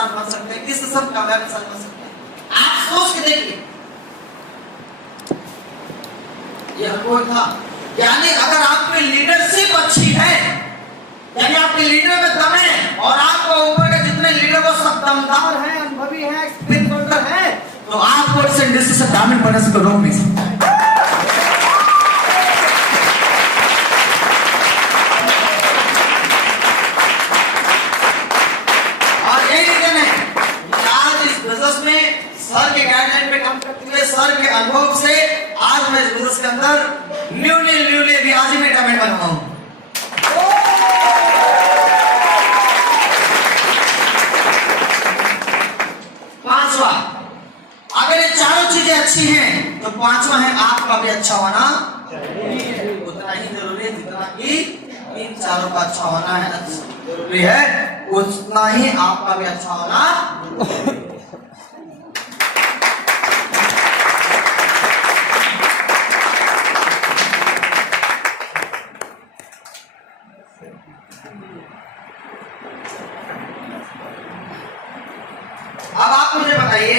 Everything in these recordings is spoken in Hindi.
इंसान बन सकते हैं, किससे सब कामयाब इंसान बन सकते हैं। आप सोच के देखिए, ये अनुभव था। यानी अगर आप में लीडरशिप अच्छी है, यानी आपके लीडर में दम है और आपको ऊपर के जितने लीडर वो सब दमदार हैं, अनुभवी हैं, एक्सपीरियंस होल्डर हैं, तो आपको इस इंडस्ट्री से डायमंड बनने से रोक नहीं सकता। और यही रीजन है आज इस बिजनेस में सर के गाइडलाइन पे काम करते हुए, सर के अनुभव से आज मैं इस बिजनेस के अंदर न्यूली भी आज ही मैं डायमंड बना हूं। पांचवा, अगर ये चारों चीजें अच्छी हैं तो पांचवा है आपका भी अच्छा होना चाहिए। उतना ही जरूरी है जितना कि इन चारों का अच्छा होना है जरूरी है, उतना ही आपका भी अच्छा होना। अब आप मुझे बताइए,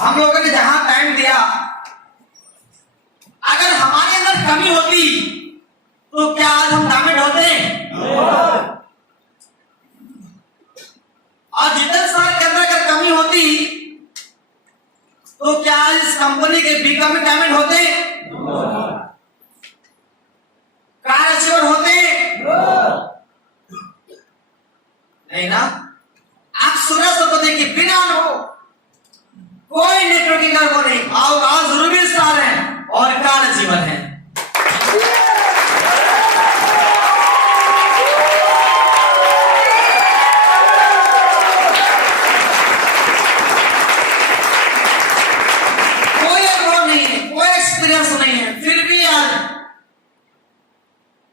हम लोगों ने जहां टाइम दिया, अगर हमारे अंदर कमी होती तो क्या आज हम डायमंड होते? और जितने साल के अंदर अगर कमी होती तो क्या इस कंपनी के बीकॉम में डायमंड होते? कार अचीवर होते? नहीं ना। आप सुना सकते थे कि बिना अनुभव कोई नेटवर्किंग का वो नहीं, आज रूबी स्टार है और कार अचीवर है।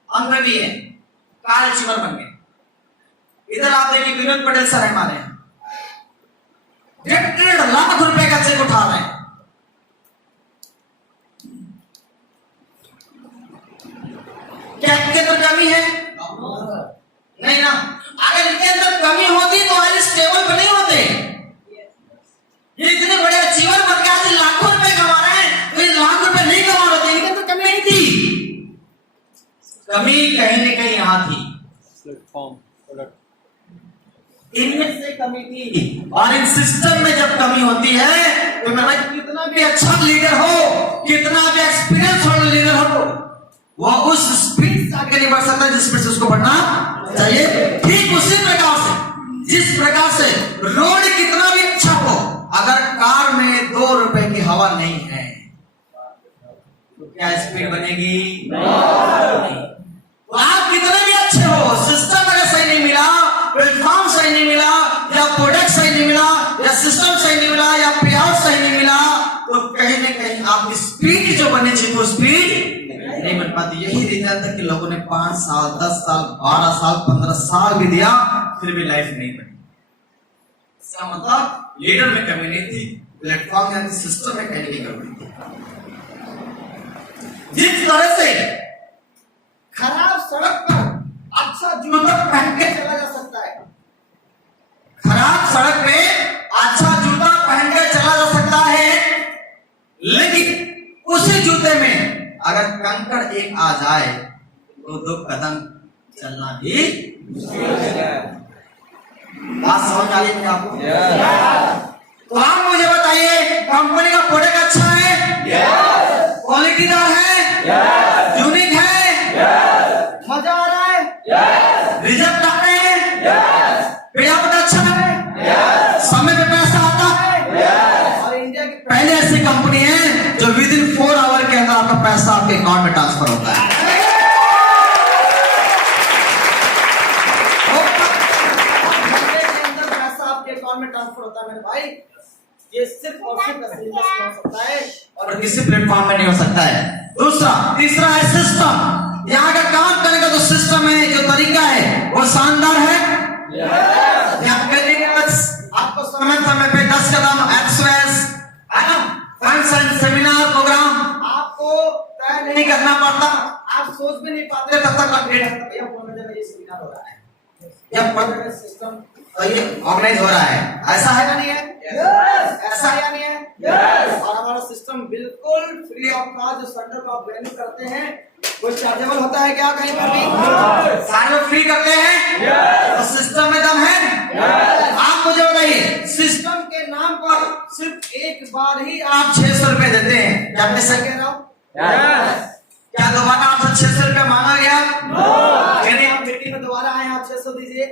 अनुभवी है, कार अचीवर बन गए। इधर आप देखिए विनोद पटेल सर हमारे 1.5 लाख रुपए का चेक उठा रहे हैं। क्या इनके अंदर कमी है? नहीं ना। अगर इनके अंदर कमी होती तो आज इस टेबल पर नहीं होते। ये इतने बड़े अचीवर बन के आज लाखों रुपए कमा रहे हैं, तो ये लाख रुपए नहीं कमा रहे थे, इनके अंदर कमी नहीं थी। कमी कहीं न कहीं यहां थी, इनमें से कमी थी। और इन सिस्टम में जब कमी होती है तो मेरा कितना भी अच्छा लीडर हो, कितना भी एक्सपीरियंस वाला लीडर हो, वो उस स्पीड से आगे नहीं बढ़ सकता जिस स्पीड से उसको बढ़ना चाहिए। ठीक उसी प्रकार से, जिस प्रकार से रोड कितना भी अच्छा हो, अगर कार में 2 रुपए की हवा नहीं है तो क्या स्पीड बनेगी? नहीं। तो आप कितने भी अच्छे हो, सिस्टम अगर सही नहीं मिला, प्लेटफॉर्म सही नहीं मिला, या प्रोडक्ट सही नहीं मिला, या सिस्टम सही नहीं मिला, या पेआउट सही नहीं मिला, तो कहीं ना कहीं आपकी स्पीड जो बनी थी वो स्पीड नहीं बन पाती। यही रीजन था कि लोगों ने 5 साल, 10 साल, 12 साल, 15 साल भी दिया, फिर भी लाइफ नहीं बनी। इसका मतलब लीडर में कमी नहीं थी, प्लेटफॉर्म यानी सिस्टम में कहीं नहीं कमी थी। जिस तरह से खराब सड़क पर अच्छा जूता पहन के चला जा सकता है, खराब सड़क पे अच्छा जूता पहन के चला जा सकता है, लेकिन उसी जूते में अगर कंकड़ एक आ जाए तो 2 कदम चलना भी मुश्किल है। बात समझ आ रही है आपको? तो आप मुझे बताइए, कंपनी का प्रोडक्ट अच्छा है? क्वालिटीदार है? यूनिक है? मजा आ रहा है? रिजल्ट आ रहे हैं? पेआउट अच्छा है? समय पे पैसा आता है? और इंडिया की पहले ऐसी कंपनी है जो विद इन 4 आवर के अंदर आपका पैसा आपके अकाउंट में ट्रांसफर होता है। पैसा आपके अकाउंट में ट्रांसफर होता है मेरे भाई। ये सिर्फ और सिर्फ हो सकता है और किसी प्लेटफॉर्म में नहीं हो सकता है। दूसरा, तीसरा है सिस्टम। यहाँ का काम करने का जो सिस्टम है, जो तरीका है, वो शानदार है। आप समय समय पे 10 कदम एक्सप्रेस है ना, फंक्शन सेमिनार प्रोग्राम आपको तय नहीं करना पड़ता, आप सोच भी नहीं पाते तब तक आप भैया कौन जगह ये सेमिनार हो रहा है या पढ़ने सिस्टम ये ऑर्गेनाइज हो रहा है, ऐसा है या नहीं है? ऐसा है या नहीं है? और हमारा सिस्टम बिल्कुल फ्री ऑफ कॉस्ट, जो सेंटर को आप रेन्यू करते हैं कोई चार्जेबल होता है क्या कहीं पर भी? सारे लोग फ्री करते हैं, तो सिस्टम में दम है। आप मुझे बताइए, सिस्टम के नाम पर सिर्फ एक बार ही आप 600 रुपए देते हैं, क्या मैं सही कह रहा हूँ? क्या दोबारा आपसे 600 रुपए मांगा गया? यानी आप मीटिंग में दोबारा आए, आप 600 दीजिए।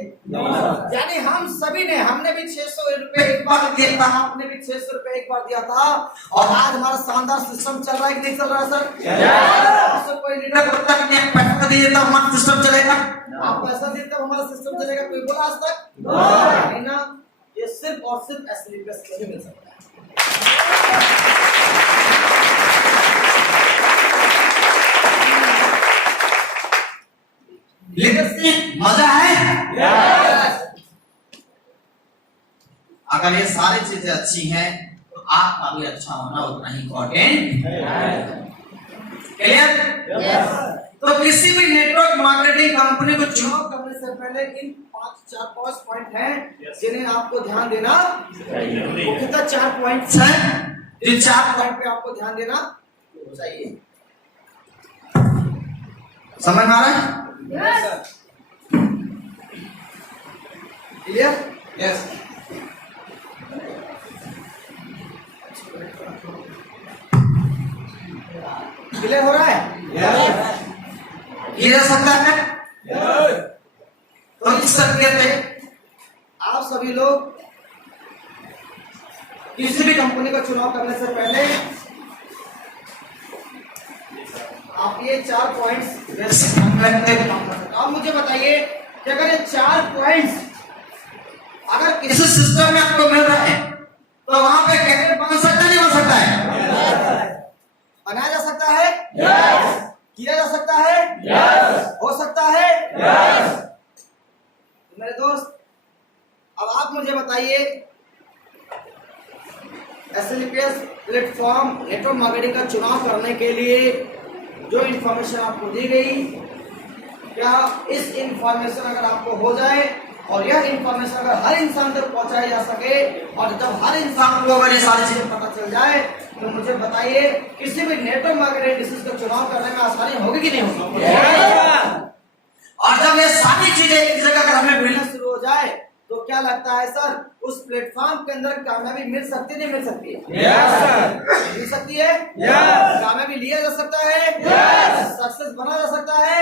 यानी हम सभी ने, हमने भी 600 रुपए एक बार दिया था, आपने भी 600 रुपए एक बार दिया था, और आज हमारा शानदार सिस्टम चल रहा है कि नहीं चल रहा है सर? कोई लीडर को तक नहीं पैसा दिए तब हमारा सिस्टम चलेगा, आप पैसा दिए तब हमारा सिस्टम चलेगा, कोई बोला आज तक? नहीं ना, ये सिर्फ और सिर्फ एसलीपीएस को ही मिल सकता है। लेकिन मजा है अगर ये सारी चीजें अच्छी हैं तो आपका भी अच्छा होना उतना ही इम्पोर्टेंट है। क्लियर? तो किसी भी नेटवर्क मार्केटिंग कंपनी को चुनाव करने से पहले इन 5 पॉइंट हैं जिन्हें आपको ध्यान देना चाहिए। वो कितना 4 पॉइंट्स हैं, इन 4 पॉइंट पे आपको ध्यान देना चाहिए। समझ में आ रहा है? क्लियर? यस। क्लियर हो रहा है? ये रह सकता है? तो इस तरीके से आप सभी लोग किसी भी कंपनी का चुनाव करने से पहले आप ये 4 पॉइंट्स आप मुझे बताइए कि अगर ये 4 पॉइंट्स अगर किसी सिस्टम में आपको मिल रहा है तो वहां पे कैरियर बन सकता है, नहीं बन सकता है? बनाया जा सकता है, किया जा सकता है, हो सकता है। मेरे दोस्त, अब आप मुझे बताइए, एसलीपीएस प्लेटफॉर्म नेटवर्क मार्केटिंग का चुनाव करने के लिए जो इंफॉर्मेशन आपको दी गई, क्या इस इंफॉर्मेशन अगर आपको हो जाए और यह इंफॉर्मेशन अगर हर इंसान तक पहुंचाई जा सके और जब हर इंसान को अगर ये सारी चीजें पता चल जाए तो मुझे बताइए किसी भी नेटवर्क मार्केटिंग डिसीजन का चुनाव करने में आसानी होगी कि नहीं होगी? और जब ये सारी चीजें एक जगह अगर हमें मिलना शुरू हो जाए तो क्या लगता है सर, उस प्लेटफॉर्म के अंदर कामयाबी मिल सकती है, नहीं मिल सकती है? मिल सकती है। कामयाबी लिया जा सकता है, सक्सेस बना जा सकता है,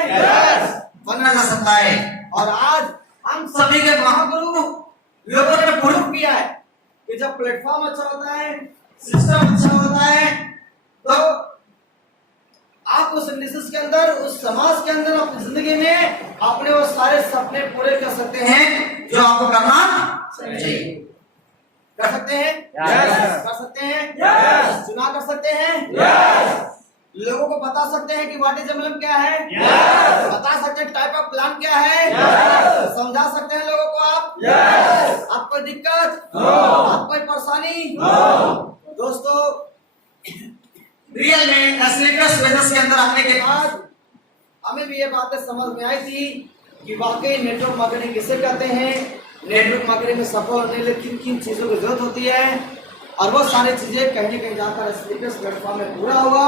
बनना जा सकता है। और आज हम सभी के महागुरु लोगों ने प्रूव किया है कि जब प्लेटफॉर्म अच्छा होता है, सिस्टम अच्छा होता है, तो आप उस इंडस्ट्री के अंदर, उस समाज के अंदर, अपनी जिंदगी में अपने वो सारे सपने पूरे कर सकते हैं जो आपको करना चाहिए। कर सकते हैं? कर सकते हैं? चुनाव कर सकते हैं? लोगों को बता सकते हैं कि व्हाट इज एमएलएम क्या है? बता सकते हैं टाइप ऑफ प्लान क्या है? समझा सकते हैं लोगों को आप? आप कोई दिक्कत, आप कोई परेशानी? दोस्तों, रियल में एसलीपीएस बिजनेस के अंदर आने के बाद हमें भी ये बातें समझ में आई थी कि वाकई नेटवर्क मार्केटिंग किसे कहते हैं, नेटवर्क मार्केटिंग में सफल होने के लिए किन किन चीजों की जरूरत होती है, और वो सारी चीजें कहीं न कहीं जाकर एसलीपीएस प्लेटफॉर्म में पूरा हुआ।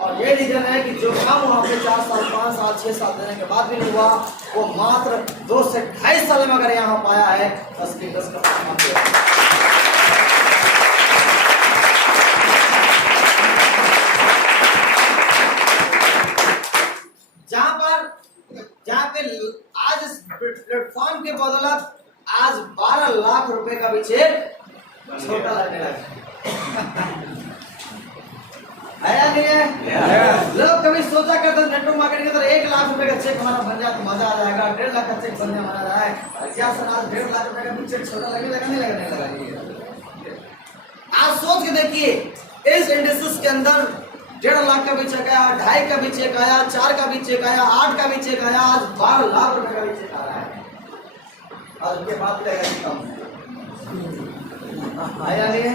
और ये रीजन है कि जो काम वहाँ पे 4 साल, 5 साल, 6 साल देने के बाद भी नहीं हुआ, वो मात्र 2 से 2.5 साल में अगर यहाँ पाया है एसलीपीएस का प्लेटफॉर्म। जहाँ पे आज इस प्लेटफॉर्म के बदौलत आज 12 लाख रुपए का भी चेक छोटा लगने लगा है या नहीं है? लोग कभी सोचा करते नेटवर्क मार्केटिंग के अंदर 1 लाख रुपए का चेक हमारा बन जाए तो मजा आ जाएगा, 1.5 लाख का चेक बनने हमारा जाए, क्या सर आज 1.5 लाख रुपए का भी चेक छोटा लगने लगा, नहीं लगने लगा? आज सोच के देखिए, इस इंडस्ट्री के अंदर 1.5 लाख का भी चेक आया, 2.5 का भी चेक आया, 4 का भी चेक आया, 8 का भी चेक आया, आज 12 लाख रुपए का भी चेक आ रहा है। और उसके बाद कम आया नहीं है?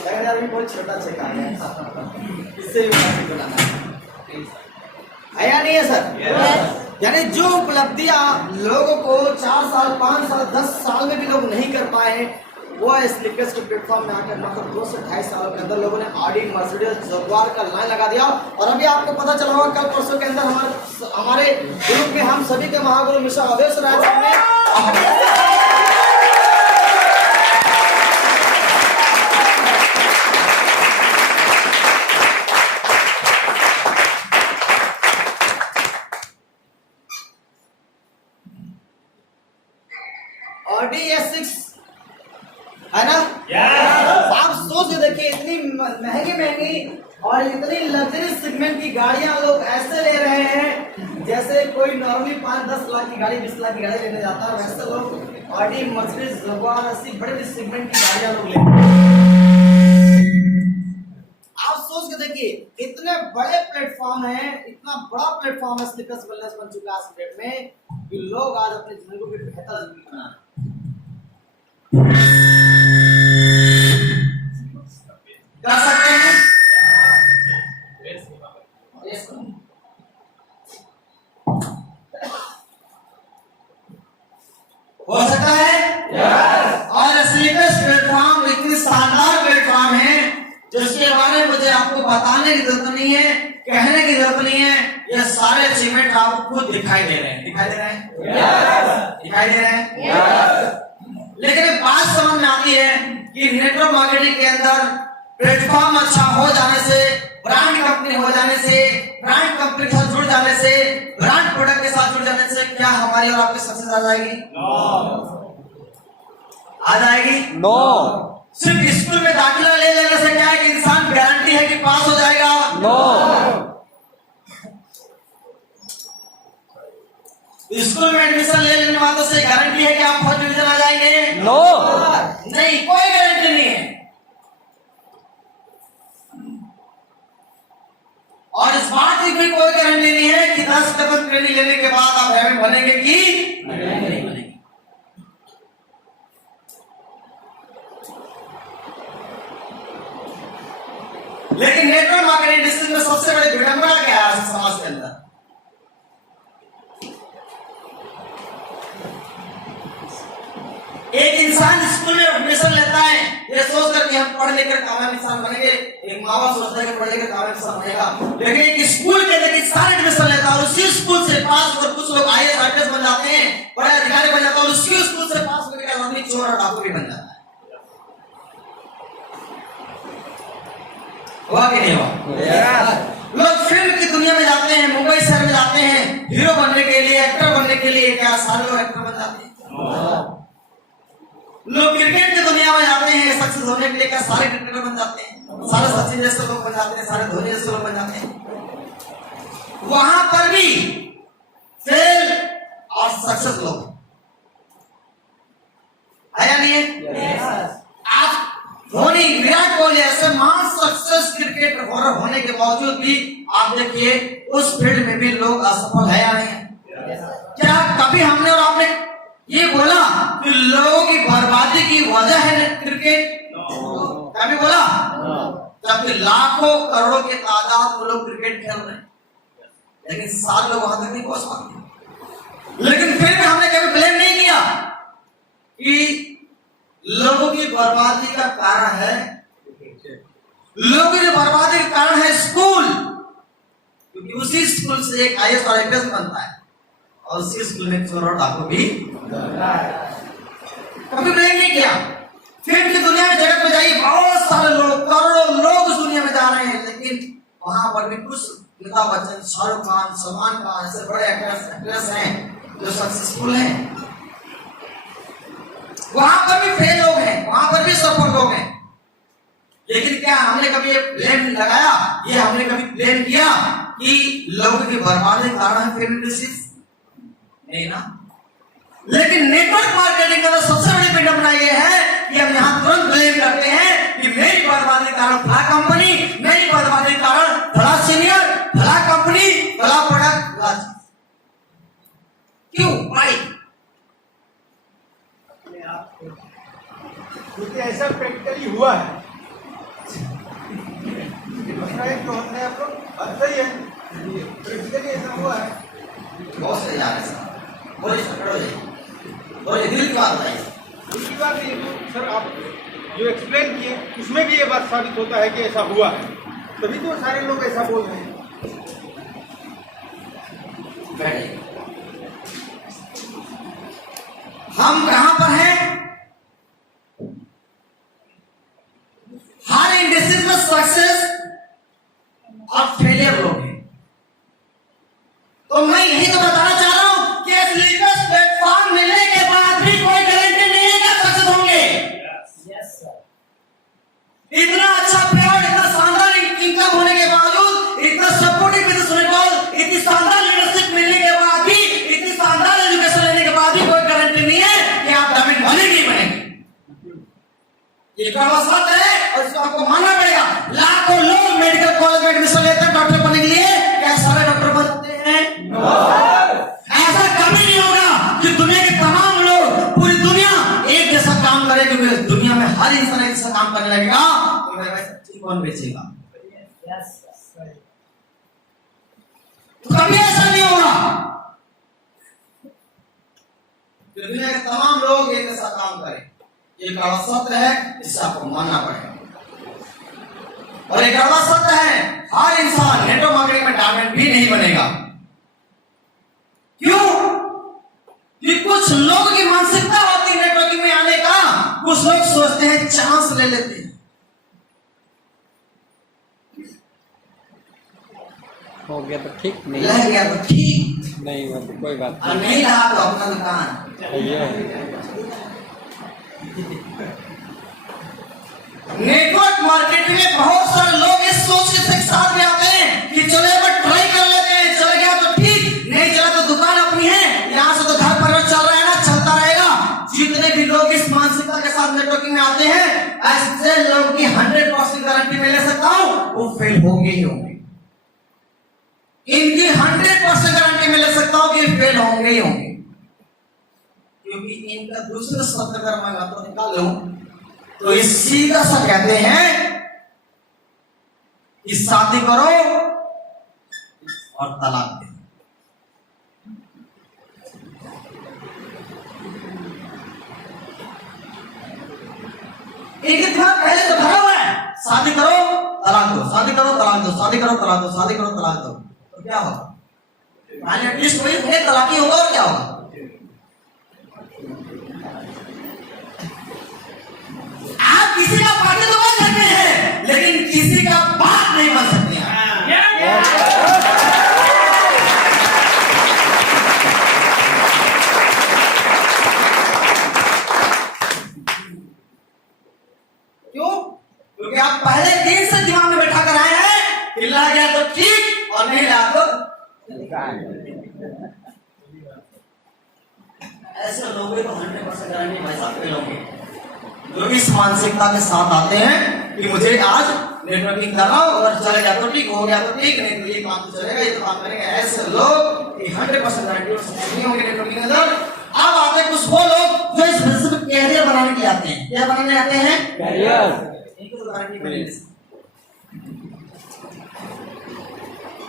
लग रहा है बहुत छोटा चेक आ गया, इससे भी बनाना आया नहीं है सर? यानी जो उपलब्धियां लोगों को 4 साल 5 साल 10 साल में भी लोग नहीं कर पाए हैं, वो स्लीपर्स के प्लेटफॉर्म में आकर मतलब 2 से 2.5 सालों के अंदर लोगों ने ऑडी मर्सिडीज जगुआर का लाइन लगा दिया। और अभी आपको पता चला होगा कल परसों के अंदर हमारे ग्रुप में हम सभी के महागुरु मिश्रा अवधेश राय साहब ने ऑडी S6 है ना? आप सोच के देखिए, इतनी महंगी और इतनी लग्जरी सेगमेंट की गाड़ियां लोग ऐसे ले रहे हैं जैसे कोई नॉर्मली 5-10 लाख की गाड़ी 20 लाख की गाड़ी लेने जाता है, वैसे लोग ऑडी मर्सिडीज जगुआर ऐसी बड़े सेगमेंट की गाड़ियां लोग लेते हैं। आप सोच के देखिए, इतने बड़े प्लेटफॉर्म है, इतना बड़ा प्लेटफॉर्म है स्लीपर्स वेलनेस बन चुका है आज के डेट में कि लोग आज अपनी जिंदगी को बेहतर जिंदगी बना रहे हैं। कर सकते हैं? हो सकता है? और स्लीपर्स प्लेटफॉर्म इतनी शानदार प्लेटफॉर्म है जिसके बारे में मुझे आपको बताने की जरूरत नहीं है, कहने की जरूरत नहीं है। ये सारे अचीवमेंट आपको खुद दिखाई दे रहे हैं। दिखाई दे रहे हैं? दिखाई दे रहे हैं? लेकिन एक बात समझ में आती है कि नेटवर्क मार्केटिंग के अंदर प्लेटफॉर्म अच्छा हो जाने से, ब्रांड कंपनी हो जाने से, ब्रांड कंपनी के साथ जुड़ जाने से, ब्रांड प्रोडक्ट के साथ जुड़ जाने से क्या हमारी और आपकी सक्सेस आ जाएगी? आ जाएगी? नो। सिर्फ स्कूल में दाखिला ले लेने से क्या है कि इंसान गारंटी है कि पास हो जाएगा? नो। स्कूल में एडमिशन ले लेने वालों से गारंटी है कि आप फर्स्ट डिवीजन आ जाएंगे? नो। नहीं, कोई गारंटी नहीं है। और इस बात की भी कोई गारंटी नहीं है कि 10 लेवल ट्रेनिंग लेने के बाद आप हेवन बनेंगे कि नहीं बनेंगे। लेकिन नेटवर्क मार्केटिंग इंडस्ट्री में सबसे बड़ी विडंबना क्या है समाज के अंदर? एक इंसान स्कूल में एडमिशन लेता है ये सोचकर कि हम पढ़ लिखकर कामयाब इंसान बनेंगे। एक माँ बाप सोचता है कि पढ़ लिखकर कामयाब इंसान बनेगा, लेकिन एक स्कूल के अंदर इंसान एडमिशन लेता है और उसी स्कूल से पास होकर कुछ लोग IAS IPS बन जाते हैं, बड़े अधिकारी बन जाते हैं और उसी स्कूल से पास होकर के आदमी चोर और डाकू भी बन जाता है। हुआ कि नहीं हुआ? लोग फिल्म की दुनिया में जाते हैं, मुंबई शहर में जाते हैं हीरो बनने के लिए, एक्टर बनने के लिए। क्या सारे लोग एक्टर बन जाते हैं? लोग क्रिकेट की दुनिया में जाते हैं सक्सेस होने के लिए। क्या सारे क्रिकेटर बन जाते हैं? सारे सचिन जैसे लोग बन जाते हैं, सारे धोनी जैसे लोग बन जाते हैं? वहां पर भी फेल और सक्सेस लोग आया नहीं है? आप धोनी, विराट कोहली ऐसे महान सक्सेस क्रिकेटर होने के बावजूद भी आप देखिए उस फील्ड में भी लोग असफल है या नहीं है? क्या कभी हमने और आपने ये बोला कि लोगों की बर्बादी की वजह है क्रिकेट? कभी बोला? जबकि लाखों करोड़ों के तादाद में लोग क्रिकेट खेल रहे हैं, लेकिन 7 लोग वहां तक नहीं पहुंच पाते। लेकिन फिर भी हमने कभी ब्लेम नहीं किया कि लोगों की बर्बादी का कारण है, लोगों की बर्बादी का कारण है स्कूल, क्योंकि उसी स्कूल से एक IAS और IPS बनता है और उसी स्कूल में चोर और डाकू भी। कभी ब्लेम नहीं किया। फिल्म की दुनिया में, जगत में जाइए, बहुत सारे लोग, करोड़ों लोग उस दुनिया में जा रहे हैं, लेकिन वहां पर भी कुछ अमिताभ बच्चन, शाहरुख खान, सलमान खान ऐसे बड़े एक्ट्रेस हैं जो सक्सेसफुल हैं। वहां पर भी फेल लोग हैं, वहां पर भी सफल लोग हैं। लेकिन क्या हमने कभी ये ब्लेम लगाया, ये हमने कभी ब्लेम किया कि लोगों की बर्बादी का कारण है फिल्म इंडस्ट्री? नहीं ना। लेकिन नेटवर्क मार्केटिंग का सबसे बड़ी विडंबना ये है कि हम यहाँ तुरंत ब्लेम करते हैं कि मेरी बर्बादी के कारण फला कंपनी, मेरी बर्बादी के कारण फला सीनियर, फला कंपनी, फला प्रोडक्ट, फला चीज। क्यों? भाई क्योंकि ऐसा प्रैक्टिकली हुआ है। दूसरा एक जो होता है आप लोग बात सही है, प्रैक्टिकली ऐसा हुआ है। बहुत सही आ रहा है सर, बोलिए सर, खड़े हो जाइए, बोलिए, दिल की बात बताइए। दूसरी बात ये तो सर आप जो एक्सप्लेन किए उसमें भी ये बात साबित होता है कि ऐसा हुआ है, तभी तो सारे लोग ऐसा बोल रहे हैं। हम कहां पर हैं? हर इंडस्ट्री में सक्सेस और फेलियर लोग हैं। तो मैं यही तो बताना चाह रहा हूं कि स्लीपर्स प्लेटफॉर्म मिलने के बाद भी कोई गारंटी नहीं है कि सक्सेस होंगे। इतना अच्छा पेआउट, इतना शानदार इनकम होने के बावजूद, इतना सपोर्टिव बिजनेस होने के बाद, इतनी शानदार लीडरशिप मिलने के बाद भी, इतनी शानदार एजुकेशन लेने के बाद भी कोई गारंटी नहीं है कि आप डायमंड बनेंगे ही बनेंगे। ये कड़वा सत्य है और इसको आपको मानना पड़ेगा। लाखों लोग मेडिकल कॉलेज में एडमिशन लेते हैं डॉक्टर बनने के लिए, क्या सारे डॉक्टर बनते हैं? ऐसा कभी नहीं होगा कि दुनिया के तमाम लोग, पूरी दुनिया एक जैसा काम करे, क्योंकि दुनिया में हर इंसान एक जैसा काम करने लगेगा तो मेरा भाई सब्जी कौन बेचेगा? तो कभी ऐसा नहीं होगा कि दुनिया के तमाम लोग एक जैसा काम करें। ये कड़वा सत्य है, इससे आपको मानना पड़ेगा। और एक कड़वा सत्य है, हर इंसान नेटवर्क मार्केटिंग में डायमंड भी नहीं बनेगा। क्यों? कि कुछ लोगों की मानसिकता होती है नेटवर्किंग में आने का, कुछ लोग सोचते हैं चांस ले लेते हैं। हो गया तो ठीक, नहीं लग गया तो ठीक, नहीं हुआ तो कोई बात और नहीं रहा तो अपना दुकान। नेटवर्क मार्केटिंग में बहुत सारे लोग इस सोच के साथ भी आते हैं कि चलो एक बार ट्राई कर लेते हैं, चल गया तो ठीक, नहीं चला तो दुकान अपनी है, यहाँ से तो घर परिवार चल रहा है ना, चलता रहेगा। जितने भी लोग इस मानसिकता के साथ नेटवर्किंग में आते हैं, ऐसे लोगों की 100% गारंटी मैं ले सकता हूँ वो फेल होंगे ही होंगे। इनकी 100% गारंटी मैं ले सकता हूँ कि फेल होंगे ही होंगे, क्योंकि इनका दूसरा शब्द अगर मैं तो निकाल लूं तो इस सीधा सा कहते हैं कि शादी करो और तलाक दे। एक दिमाग पहले तो भरा हुआ है, शादी करो तलाक दो, शादी करो तलाक दो, शादी करो तलाक दो, शादी करो तलाक दो, तो क्या होगा? एटलीस्ट कोई तलाकी होगा और क्या होगा? आप किसी का पार्टनर तो बन सकते हैं, लेकिन किसी का बाप नहीं बन सकते हैं। क्यों? क्योंकि आप पहले दिन से दिमाग में बैठा कर आए हैं कि ला गया तो ठीक और नहीं ला तो ऐसे लोगों को 100% गारंटी भाई साहब फेल होंगे। जो इस मानसिकता के साथ आते हैं कि मुझे आज नेटवर्किंग कर रहा हूं और चले गया तो ठीक, हो गया तो ठीक, नहीं तो ये काम तो चलेगा, ये तो काम करेगा, ऐसे लोग 100% गारंटी नहीं होंगे नेटवर्किंग के अंदर। अब आते हैं कुछ वो लोग जो इस बिजनेस में कैरियर बनाने के लिए आते हैं। क्या बनाने आते हैं? कैरियर। इनको तो गारंटी मैं नहीं ले सकता,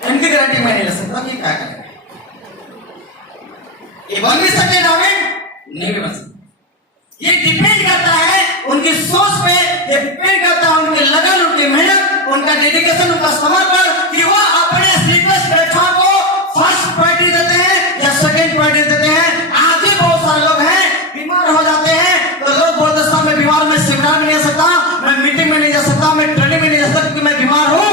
इनकी गारंटी मैं नहीं ले सकता कि क्या करेंगे। ये बन भी सकते हैं डायमंड, नहीं भी बन सकते। ये डिपेंड करता है उनकी सोच पे, ये डिपेंड करता है उनकी लगन, उनकी मेहनत, उनका डेडिकेशन, उनका समर्पण कि वो अपने स्लीपर्स प्लेटफॉर्म को फर्स्ट प्रायोरिटी देते हैं या सेकंड प्रायोरिटी देते हैं। आज भी बहुत सारे लोग हैं बीमार हो जाते हैं तो लोग बोलते हैं मैं बीमार, मैं सेमिनार में नहीं जा सकता, मैं मीटिंग में नहीं जा सकता, मैं ट्रेनिंग में नहीं जा सकता क्योंकि मैं बीमार हूं।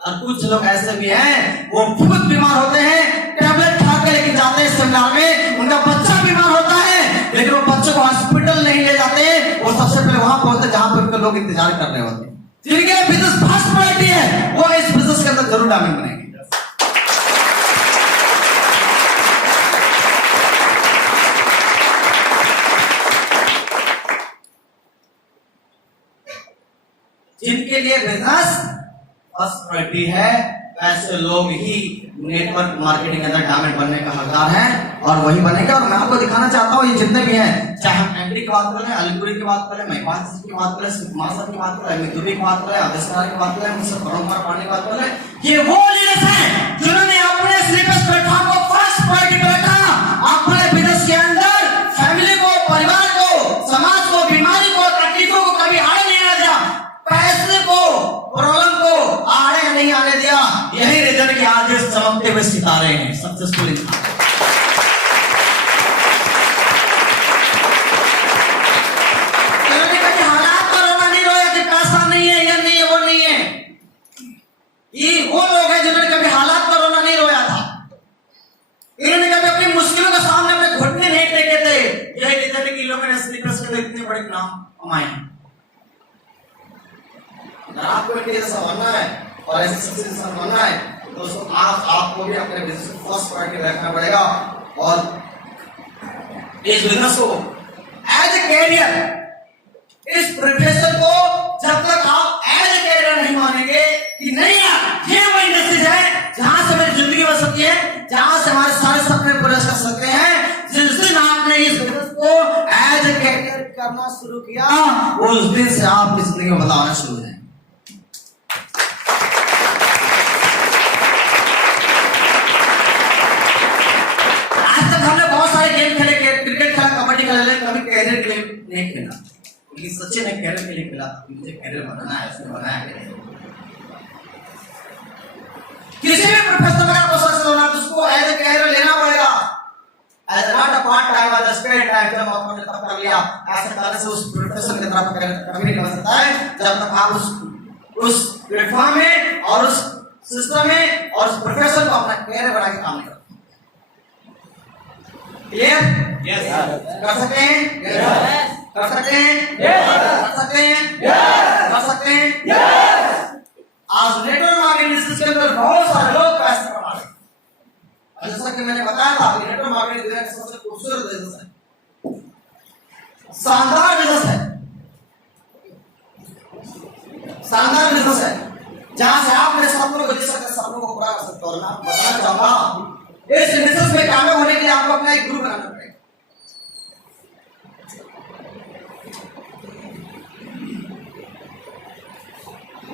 और कुछ लोग ऐसे भी हैं वो खुद बीमार होते हैं, टैबलेट खा के लेके जाते हैं सेमिनार में, उनका बच्चा बीमार होता है लेकिन वो बच्चे को हॉस्पिटल नहीं ले जाते, वो सबसे पहले वहां पहुंचते जहां पर उनके लोग इंतजार कर रहे होते हैं। जिनके बिजनेस फर्स्ट प्रायोरिटी है वो इस बिजनेस के अंदर जरूर डायमंड बनेंगे। जिनके लिए बिजनेस फर्स्ट प्रायोरिटी है, ऐसे लोग ही नेटवर्क मार्केटिंग के अंदर डायमंड बनने का हकदार है। और वही बनेगा। और मैं आपको दिखाना चाहता हूँ ये जितने भी हैं, चाहे हम एमडी की बात करें, अलीपुरी की बात करें, महिपाल की बात करें, मासा की बात करें, मितुबी की बात करें, आदेशकार की बात करें, मुझसे परम्परा पाने की बात करें, ये वो लीडर्स हैं जिन्होंने अपने स्लीपर्स प्लेटफॉर्म को फर्स्ट प्रायोरिटी पर रखा। अपने बिजनेस के अंदर फैमिली को, परिवार को, समाज को, बीमारी को, तकलीफों को कभी आड़े नहीं आने दिया, पैसे को, प्रॉब्लम को आड़े नहीं आने दिया। यही रीजन कि आज इस चमकते हुए सितारे हैं, सक्सेसफुल इंसान। ये वो लोग हैं जिन्होंने कभी हालात पर रोना नहीं रोया था। इन्होंने कभी अपनी मुश्किलों के सामने अपने घुटने नहीं टेके थे। यही रीजन है कि लोगों ने स्लीपर्स के इतने बड़े नाम कमाए। अगर आपको इनके जैसा बनना है और ऐसे सक्सेसफुल बनना है तो दोस्तों आपको भी अपने बिजनेस को फर्स्ट प्रायोरिटी रखना पड़ेगा। और इस बिजनेस को एज ए कैरियर, इस प्रोफेशन को जब तक आप एज ए कैरियर नहीं मानेंगे कि नहीं यार ये वो इंडस्ट्री है जहां से मेरी जिंदगी बन सकती है, जहां से हमारे सारे सपने पूरे कर सकते हैं, जिस दिन आपने इस बिजनेस को एज ए कैरियर करना शुरू किया उस दिन से आपकी जिंदगी में बदलाव आना शुरू हो जाए। आज तक हमने बहुत सारे गेम खेले, क्रिकेट खेला, कबड्डी खेला, लेकिन कभी कैरियर के लिए नहीं खेला। लेकिन सच्चे ने कैरियर के लिए खेला, मुझे कैरियर बनाना है, उसने बनाया कैरियर। किसी भी प्रोफेशन में आपको सक्सेस होना है तो उसको एज ए कैरियर लेना पड़ेगा, as not a part time और स्पेयर टाइम। जब आपने तब कर लिया, ऐसे करने से उस प्रोफेशन की तरफ कभी नहीं कर सकता है जब तक आप उस प्लेटफॉर्म में और उस सिस्टम में और उस प्रोफेशन को अपना कैरियर बना के काम नहीं करते। क्लियर? यस। कर सकते हैं? यस। कर सकते हैं? यस। कर सकते हैं? यस। कर सकते हैं? यस। आज नेटवर्क मार्केटिंग बिजनेस के अंदर बहुत सारे लोग पैसे कमा रहे हैं। जैसा कि मैंने बताया था कि नेटवर्क मार्केटिंग दुनिया का सबसे खूबसूरत बिजनेस है, शानदार बिजनेस है, शानदार बिजनेस है जहां से आप अपने सपनों को जी सकते, सपनों को पूरा कर सकते हो। और मैं बताना चाहूंगा इस बिजनेस में कामयाब होने के लिए आपको अपना एक गुरु बनाना पड़ेगा।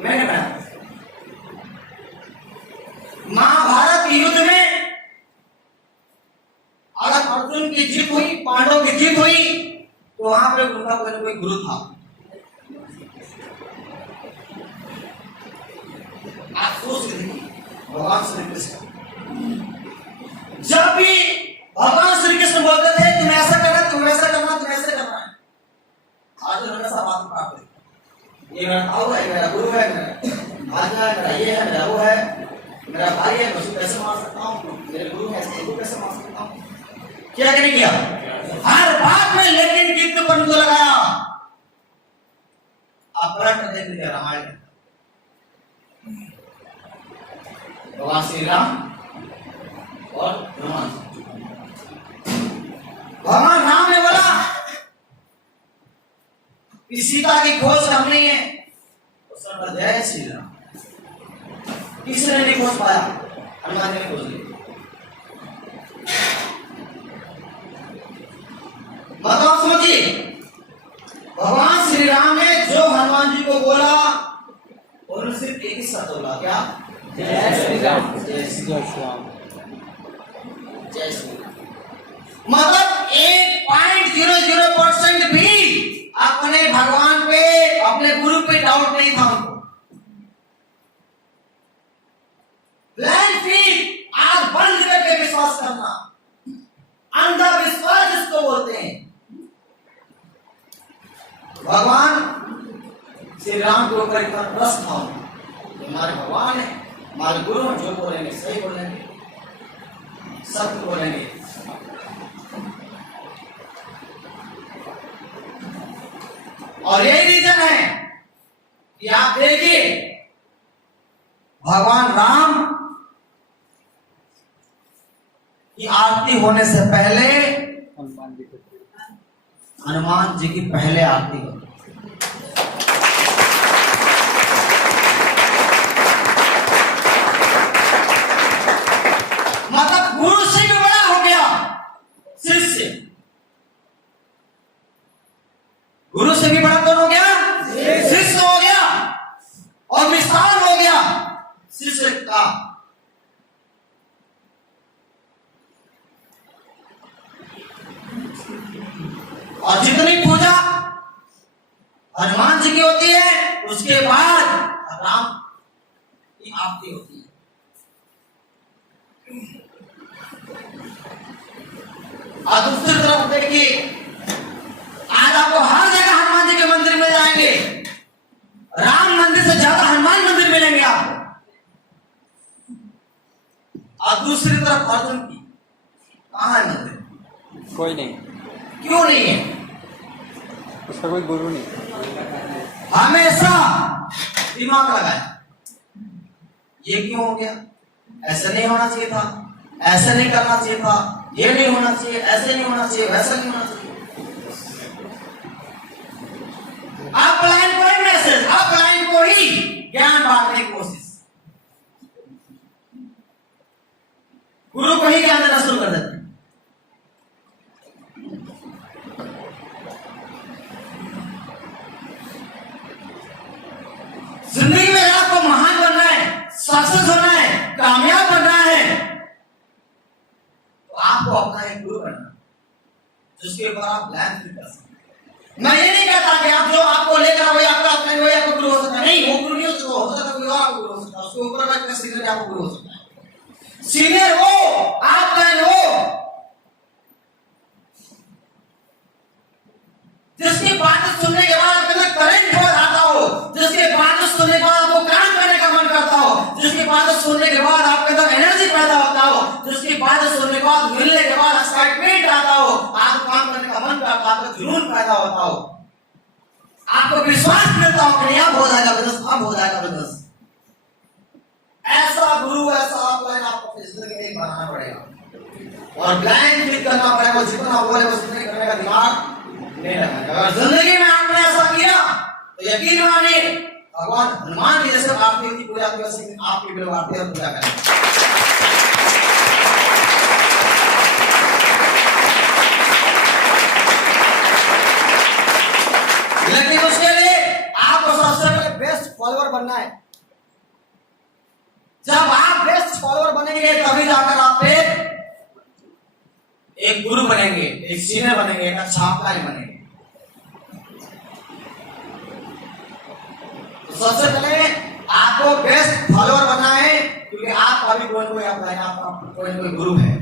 मैंने बनाया महाभारत के युद्ध में अगर अर्जुन की जीत हुई, पांडवों की जीत हुई तो वहां पे उनका कोई गुरु था। आप सोच रहे भगवान श्री कृष्ण जब भी भगवान श्री कृष्ण बोलते थे तुम ऐसा करना, तुम ऐसा करना, तुम ऐसे करना है, अर्जुन हमेशा बात प्राप्त है। ये मेरा भाव है, मेरा गुरु है, मेरा भाजा है, मेरा ये है, मेरा वो है, मेरा भाई है, मैं उसको कैसे मार सकता हूँ, मेरे गुरु है, इसको कैसे मार सकता हूँ। क्या नहीं किया हर बात में, लेकिन कितने पर मुझे लगाया। आप पलट देख लीजिए रामायण, भगवान श्री राम और हनुमान। भगवान राम ने बोला कि सीता की खोज करनी है, उसने जय श्री राम। किसने नहीं खोज पाया, हनुमान जी ने खोज ली। बताओ समझिए, भगवान श्री राम ने जो हनुमान जी को बोला उन्होंने सिर्फ एक ही शब्द बोला, क्या? जय श्री राम। जय श्री राम। जय श्री राम। मतलब 1.00% भी अपने भगवान पे, अपने गुरु पे डाउट नहीं था उनको। ब्लाइंड फेथ, आंख बंद करके विश्वास करना, अंधा विश्वास जिसको बोलते हैं। भगवान श्री राम के ऊपर इतना ट्रस्ट था, हमारे भगवान है, हमारे गुरु हैं, जो बोलेंगे सही बोलेंगे, सत्य बोलेंगे। और यही रीजन है कि आप देखिए भगवान राम की आरती होने से पहले हनुमान जी की पहले आरती होती। मतलब गुरु से भी बड़ा हो गया, गुरु से भी बड़ा कौन हो गया? शिष्य हो गया। और विस्तार हो गया शिष्य का। और जितनी पूजा हनुमान जी की होती है उसके बाद राम की आरती होती है। और दूसरी तरफ देखिए, आज आपको हर जगह हनुमान जी के मंदिर में जाएंगे, राम मंदिर से ज्यादा हनुमान मंदिर मिलेंगे आपको। और दूसरी तरफ अर्जुन की कहां है मंदिर? कोई नहीं, क्यों नहीं है? उसका कोई गुरु नहीं। हमेशा दिमाग लगाए, ये क्यों हो गया, ऐसा नहीं होना चाहिए था, ऐसा नहीं करना चाहिए था, ये नहीं होना चाहिए, ऐसे नहीं होना चाहिए, वैसा नहीं होना चाहिए। अपलाइन को ही मैसेज, अपलाइन को ही ज्ञान बांटने की कोशिश, गुरु को ही ज्ञान देना शुरू कर देते हैं। जिंदगी में आपको महान बनना है, सक्सेस होना है, कामयाब बनना है, तो आपको अपना एक गुरु बनना जिसके ऊपर आप ध्यान कर सकते। मैं ये नहीं कहता कि आप जो आपको लेकर वही आपका अपना वही आपको गुरु हो सकता है, नहीं, वो गुरु नहीं हो सकता, हो सकता कोई और आपको गुरु हो सकता है, उसके ऊपर का सीनियर आपको गुरु हो सकता है। सीनियर हो, आप बहन हो जिसकी बात सुनने के बाद आपके अंदर करंट हो आता हो, जिसकी बात सुनने के बाद आपको काम करने का मन करता हो, जिसकी बात सुनने के बाद आपके अंदर एनर्जी पैदा होता हो, जिसकी बात सुनने के बाद मिलने के बाद एक्साइटमेंट आता हो, आपको काम करने का मन करता, आपको जुनून पैदा होता हो, आपको विश्वास मिलता हो कि अब हो जाएगा बिजनेस, अब हो जाएगा बिजनेस। ऐसा गुरु, ऐसा ऑफलाइन आपको अपनी जिंदगी में बनाना पड़ेगा और ब्लैंक क्लिक करना पड़ेगा। जितना बोले वो जितने करने का दिमाग नहीं लगाएगा। अगर जिंदगी में आपने ऐसा किया तो यकीन मानिए भगवान हनुमान जी जैसे आरती होती पूजा की वैसे आपकी भी लोग आरती और पूजा करें। लेकिन उसके लिए आपको सबसे पहले बेस्ट फॉलोअर बनना है। जब आप बेस्ट फॉलोअर बनेंगे तभी जाकर आप एक गुरु बनेंगे, एक सीनियर बनेंगे, एक अच्छा अपलाइन बनेंगे। तो सबसे पहले आपको बेस्ट फॉलोअर बनना है, क्योंकि आप अभी कोई कोई अपलाइन, आपका कोई कोई गुरु है।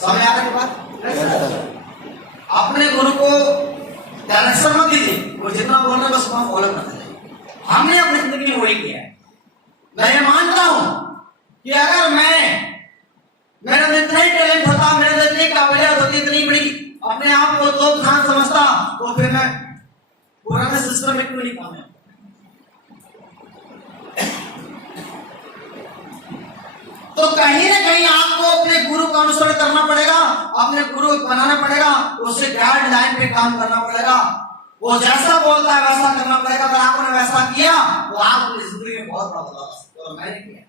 समझ आ रही बात? अपने गुरु को डायरेक्शन मत दीजिए, वो जितना बोल रहे हैं बस वहां फॉलो करते जाइए। हमने अपनी जिंदगी में वही किया है। मैं ये मानता हूं कि अगर मेरा इतना ही टैलेंट होता, मेरे इतनी काबिलियत होती, इतनी बड़ी अपने आप को तो ध्यान समझता, तो फिर मैं पुराने सिस्टम में क्यों नहीं कामयाब। तो कहीं ना कहीं आपको अपने गुरु का अनुसरण करना पड़ेगा, अपने गुरु बनाना पड़ेगा, उससे गाइडलाइन पे काम करना पड़ेगा। वो जैसा बोलता है वैसा करना पड़ेगा। अगर आपने वैसा किया तो आप अपनी जिंदगी में बहुत बड़ा बदलाव ला सकते हो। और मैंने किया।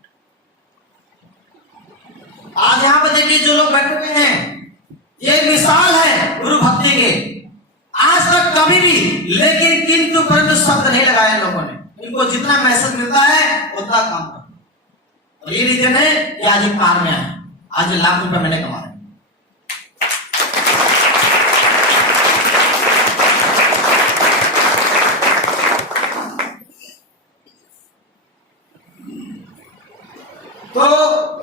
आज यहाँ पे देखिए जो लोग बैठे हुए हैं, ये मिसाल है गुरु भक्ति के। आज तक कभी भी लेकिन किंतु परंतु शब्द नहीं लगाया लोगों ने। इनको जितना मैसेज मिलता है उतना काम करते। और ये रीजन है कि आज कार में आए, आज लाख रुपए मैंने कमा रहे। तो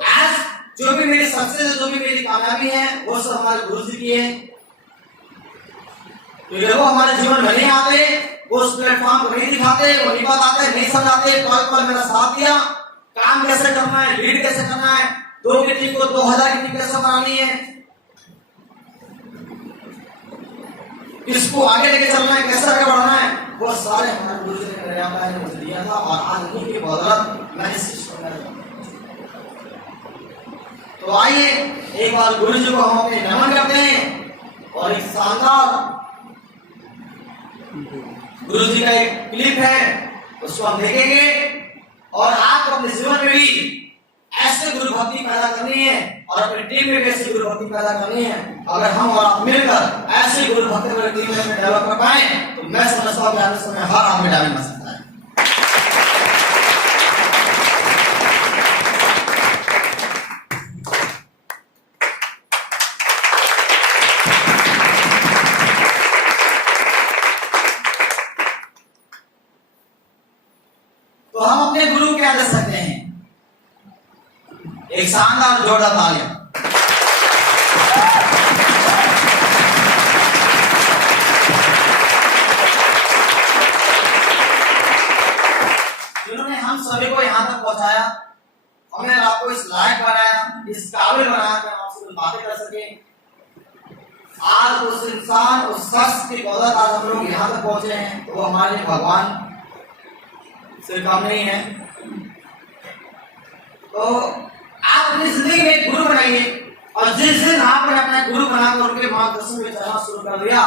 आज जो भी मेरी सक्सेस, जो भी मेरी कामयाबी है, वो सब हमारे गुरु जी की है। तो ये वो हमारे जीवन में नहीं आते, वो उस प्लेटफॉर्म को नहीं दिखाते, वो नहीं बताते, नहीं समझाते। पल मेरा साथ दिया, काम कैसे करना है, लीड कैसे करना है, 2 की टीम को 2000 की टीम कैसे बनानी है, किसको आगे लेके चलना है, कैसे आगे बढ़ना है, वो सारे हमारे गुरु जी ने मुझे दिया था। और आज उन्हीं की बदौलत मैं इस चीज को। तो आइए एक बार गुरु जी को हम अपने नमन करते हैं और एक शानदार गुरु जी का एक क्लिप है, उसको हम देखेंगे। और आपको अपने जीवन में भी ऐसे गुरु भक्ति पैदा करनी है और अपनी टीम में कैसी गुरु भक्ति पैदा करनी है। अगर हम और आप मिलकर ऐसी गुरु भक्ति वाली टीम में डेवलप कर पाए तो मैं समझता हूँ कि आने समय हर आदमी डायमंड बन सकता है। तो हम अपने गुरु क्या दे सकते हैं? एक शानदार जोरदार तालियां। जिन्होंने हम सभी को यहाँ तक पहुंचाया, हमने आपको इस लायक बनाया, इस काबिल बनाया कि हम आपसे कुछ बातें कर सके। आज उस इंसान, उस शख्स की बदौलत आज हम लोग यहाँ तक पहुंचे हैं, तो वो हमारे लिए भगवान से कम नहीं है। तो आप अपनी जिंदगी में एक गुरु बनाइए, और जिस दिन आपने अपना गुरु बनाकर उनके मार्गदर्शन में चलना शुरू कर दिया,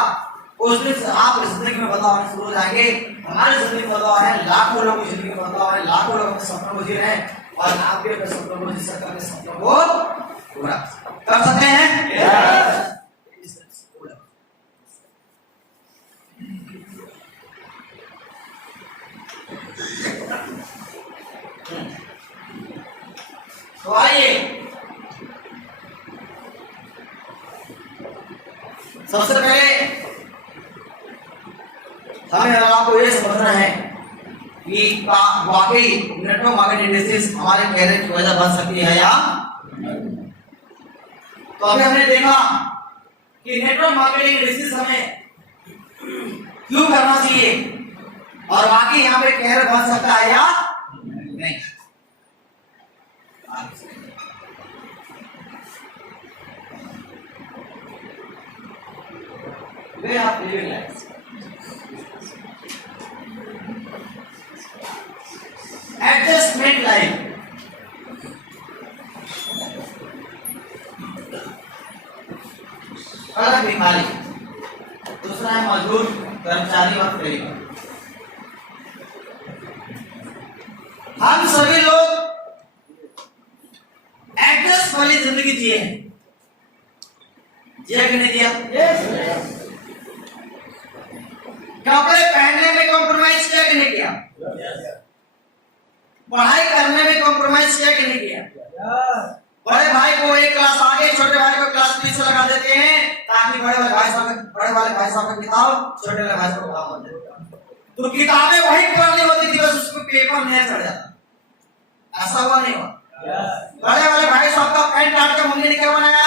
उस दिन से आप जिंदगी में बदलाव आने शुरू हो जाएंगे। हमारी जिंदगी में बदलाव है, लाखों लोगों की जिंदगी में बदलाव है, लाखों लोग अपने सपनों को जी रहे हैं, और आप भी अपने सपनों को जी सकते हैं, अपने सपनों को पूरा कर सकते हैं। तो आइए सबसे पहले हमें आपको ये समझना है कि वाकई नेटवर्क मार्केटिंग डिसीज हमारे कैरियर की वजह बन सकती है या। तो अभी हमने देखा कि नेटवर्क मार्केटिंग डिसीज हमें क्यों करना चाहिए, और वाकई यहाँ पे कैरियर बन सकता है या नहीं। Way of living life. Adjustment life. पहला बीमारी, दूसरा है मजदूर, कर्मचारी और परिवार। हम सभी लोग एडजस्ट वाली जिंदगी जिए हैं, जिया कि नहीं जिया? कपड़े पहनने में कॉम्प्रोमाइज किया कि नहीं किया? पढ़ाई करने में कॉम्प्रोमाइज किया कि नहीं किया? बड़े भाई को एक क्लास आगे, छोटे भाई को क्लास पीछे लगा देते हैं, ताकि बड़े वाले भाई साहब का किताब छोटे वाले भाई साहब को काम हो जाए। तो किताबें वही पढ़नी होती थी, बस उसको पेपर नहीं चढ़ जाता। ऐसा हुआ नहीं हुआ? बड़े वाले भाई साहब का पैंट काट के मम्मी ने क्या बनाया?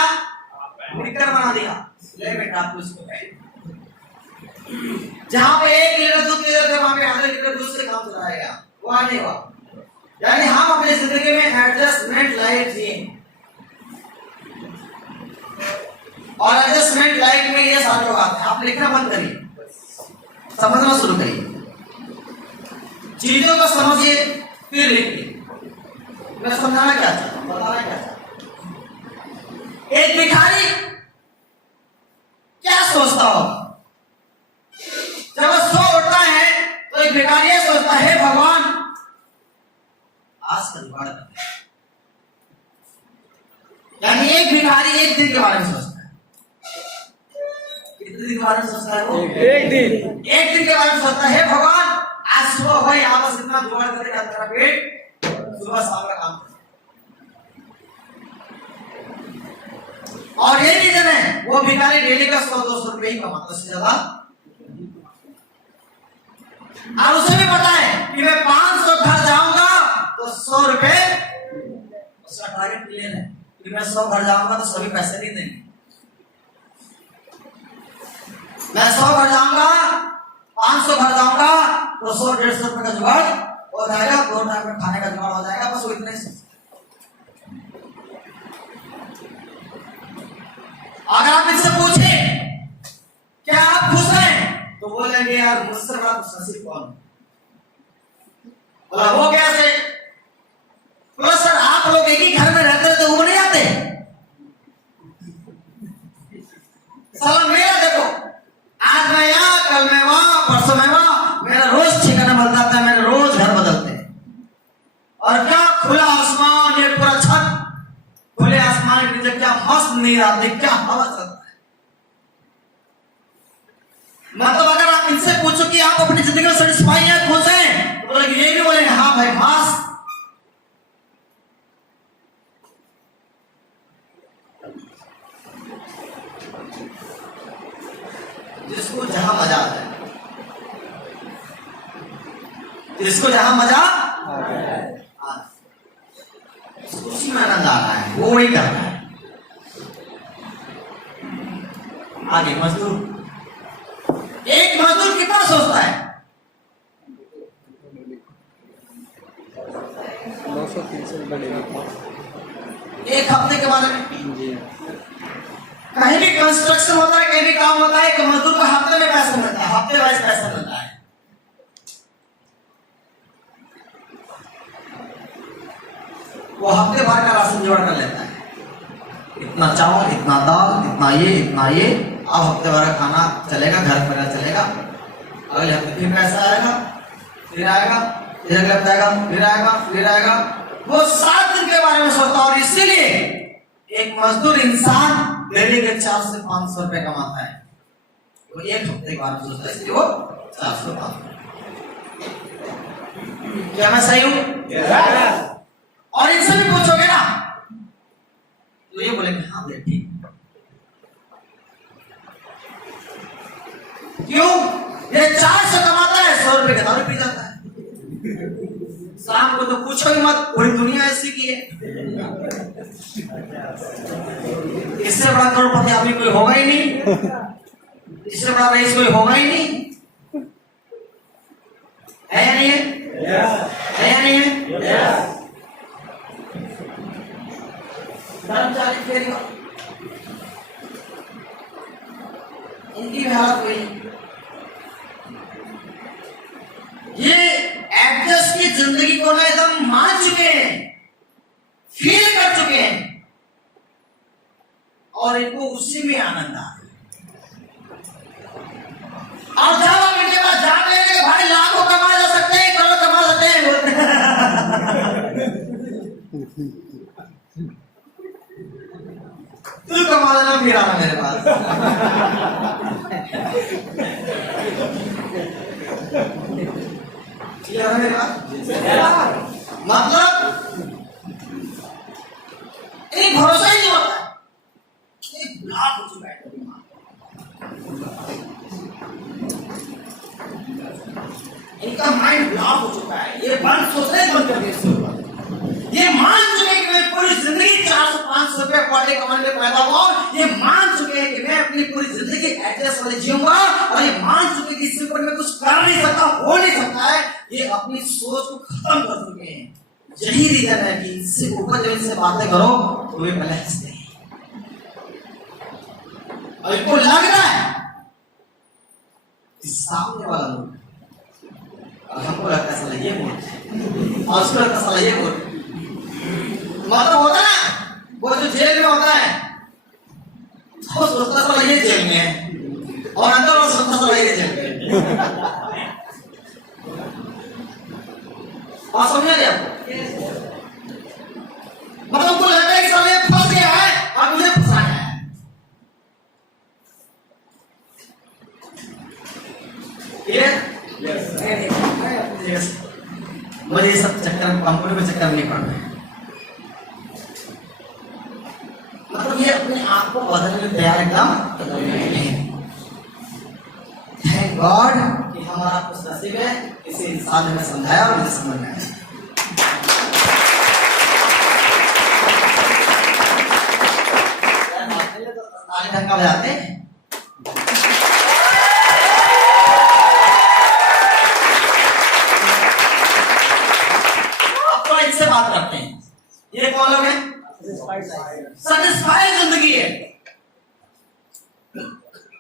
निकर बना दिया। ले बेटा आप उसको पैंट। जहां पे 1 लीटर दूध ले रहे थे, वहां पे आधे लीटर दूध से काम चलाएगा। हुआ नहीं हुआ? यानी हम अपनी जिंदगी में एडजस्टमेंट लाइफ जिए, और एडजस्टमेंट लाइफ में ये सारे लोग आते हैं। आप लिखना बंद करिए, समझना शुरू करिए, चीजों को समझिए, फिर लिखिए। मैं समझाना क्या चाहता हूं, बताना क्या चाहता हूं। एक भिखारी क्या सोचता होगा जब वो सो उठता है? तो एक भिखारी ये सोचता है, भगवान आज का जुगाड़ कर। यानी एक भिखारी एक दिन के बारे में सोचता है। कितने दिन के बारे में सोचता है वो? एक दिन के बारे में सोचता है, भगवान आज सुबह हो गई, आप इतना जुगाड़ करेगा तेरा पेट सुबह शाम का काम। और ये रीजन है वो भिखारी डेली का 100-200 रुपए ही कमाता, उससे ज्यादा। और उसे भी पता है कि मैं 500 घर जाऊंगा तो 100 रुपए उसका टारगेट क्लियर है कि मैं 100 घर जाऊंगा तो सभी पैसे नहीं देंगे। मैं 100 घर जाऊंगा, 500 घर जाऊंगा तो 100-150 रुपए का जुगाड़ हो जाएगा, 2 टाइम में खाने का जुगाड़ हो जाएगा। बस वो इतने से। अगर आप इनसे पूछे क्या आप खुश हैं, तो बोलेंगे यार मुझसे बड़ा खुश नसीब कौन? बोला वो कैसे? बोला सर आप लोग एक ही घर में रहते तो वो नहीं आते। साला मेरा देखो, आज मैं यहाँ, कल मैं वहां, परसों मैं वहां, मेरा रोज ठिकाना बदलता है, मेरे रोज घर बदलते हैं। और क्या खुला आसमान, ये पूरा छत, खुले आसमान के नीचे रात में क्या हवा चलता है। मतलब अगर आप इनसे पूछो कि आप अपनी जिंदगी में सेटिस्फाई हैं, खुश हैं, तो बोलेंगे, ये भी बोलेंगे हाँ भाई खास। जिसको जहां मजा आता है, जिसको जहां मजा उसी में आनंद आ रहा है, वो वही कर रहा है। आगे मजदूर, एक मजदूर कितना सोचता है? 200-300 रुपये डेली। एक हफ्ते के बारे में जी। कहीं भी कंस्ट्रक्शन होता है, कहीं भी काम होता है, एक मजदूर को हफ्ते में पैसा मिलता है, हफ्ते वाइज पैसा मिलता है। वो हफ्ते भर का राशन जोड़ कर लेता है, इतना चावल, इतना दाल, इतना ये, अब हफ्ते भर का खाना चलेगा, घर पर चलेगा। अगले हफ्ते फिर पैसा आएगा, फिर आएगा, फिर अगले हफ्ते आएगा, फिर आएगा, फिर आएगा। वो 7 दिन के बारे में सोचता, और इसीलिए एक मजदूर इंसान डेली के 400 से 500 रुपए कमाता है। वो एक हफ्ते के बारे में सोचता है, इसलिए वो 400 500। क्या मैं सही हूं? और इनसे भी पूछोगे ना तो ये बोलेंगे हाँ भैया ठीक। क्यों? ये 400 कमाता है, 100 रुपए का दारू पी जाता है। शाम को तो पूछो ही मत, पूरी दुनिया ऐसी की है। इससे बड़ा करोड़पति आदमी कोई होगा ही नहीं, इससे बड़ा रईस कोई होगा ही नहीं। है या नहीं है? है या नहीं है? कर्मचारी फेरी इनकी भी हालत हुई। ये एडजस्ट की जिंदगी को ना एकदम मान चुके हैं, फील कर चुके हैं, और इनको उसी में आनंद आ रहा है। और जब हम इनके पास जान लेंगे कि भाई लाखों कमा जा सकते हैं, करोड़ कमा सकते हैं, तू कमा लेना, फिर आना मेरे पास। मेरे पास मतलब एक भरोसा ही नहीं होता, एक ब्लॉक हो चुका है। इनका माइंड ब्लॉक हो चुका है, ये बंद सोचने बंद कर दिया। ये मान चुके हैं कि मैं पूरी जिंदगी 400-500 रुपए क्वार्टर कमाने में पैदा हुआ, ये मान चुके हैं कि मैं अपनी पूरी जिंदगी एडजस्ट वाले जीऊंगा, और ये मान चुके हैं कि इससे ऊपर मैं कुछ कर नहीं सकता, हो नहीं सकता है। ये अपनी सोच को खत्म कर चुके हैं। यही रीजन है कि इससे ऊपर जब इनसे बातें करो तो ये पहले हंसते हैं, और इनको लग रहा है कि सामने वाला लोग, और हमको लगता है साला ये बोल, और उसको लगता है साला ये बोल। मतलब होता है वो जो जेल में होता है, वो सोचता साला ये जेल में है, और अंदर वो सोचता साला ये जेल में है। और समझ रहे आप? मतलब उनको लगता है कि साला ये फंस गया है और मुझे फंसाया है। मुझे ये सब चक्कर, कंपनी में चक्कर नहीं पड़ना है। मतलब ये अपने आप को बदलने में तैयार एकदम नहीं। थैंक गॉड कि हमारा कुछ नसीब है, किसी इंसान ने हमें समझाया और मुझे समझ में आया। ताली ढंका बजाते हैं। अब तो इनसे बात करते हैं। ये कौन लोग हैं? सैटिस्फाइड जिंदगी है।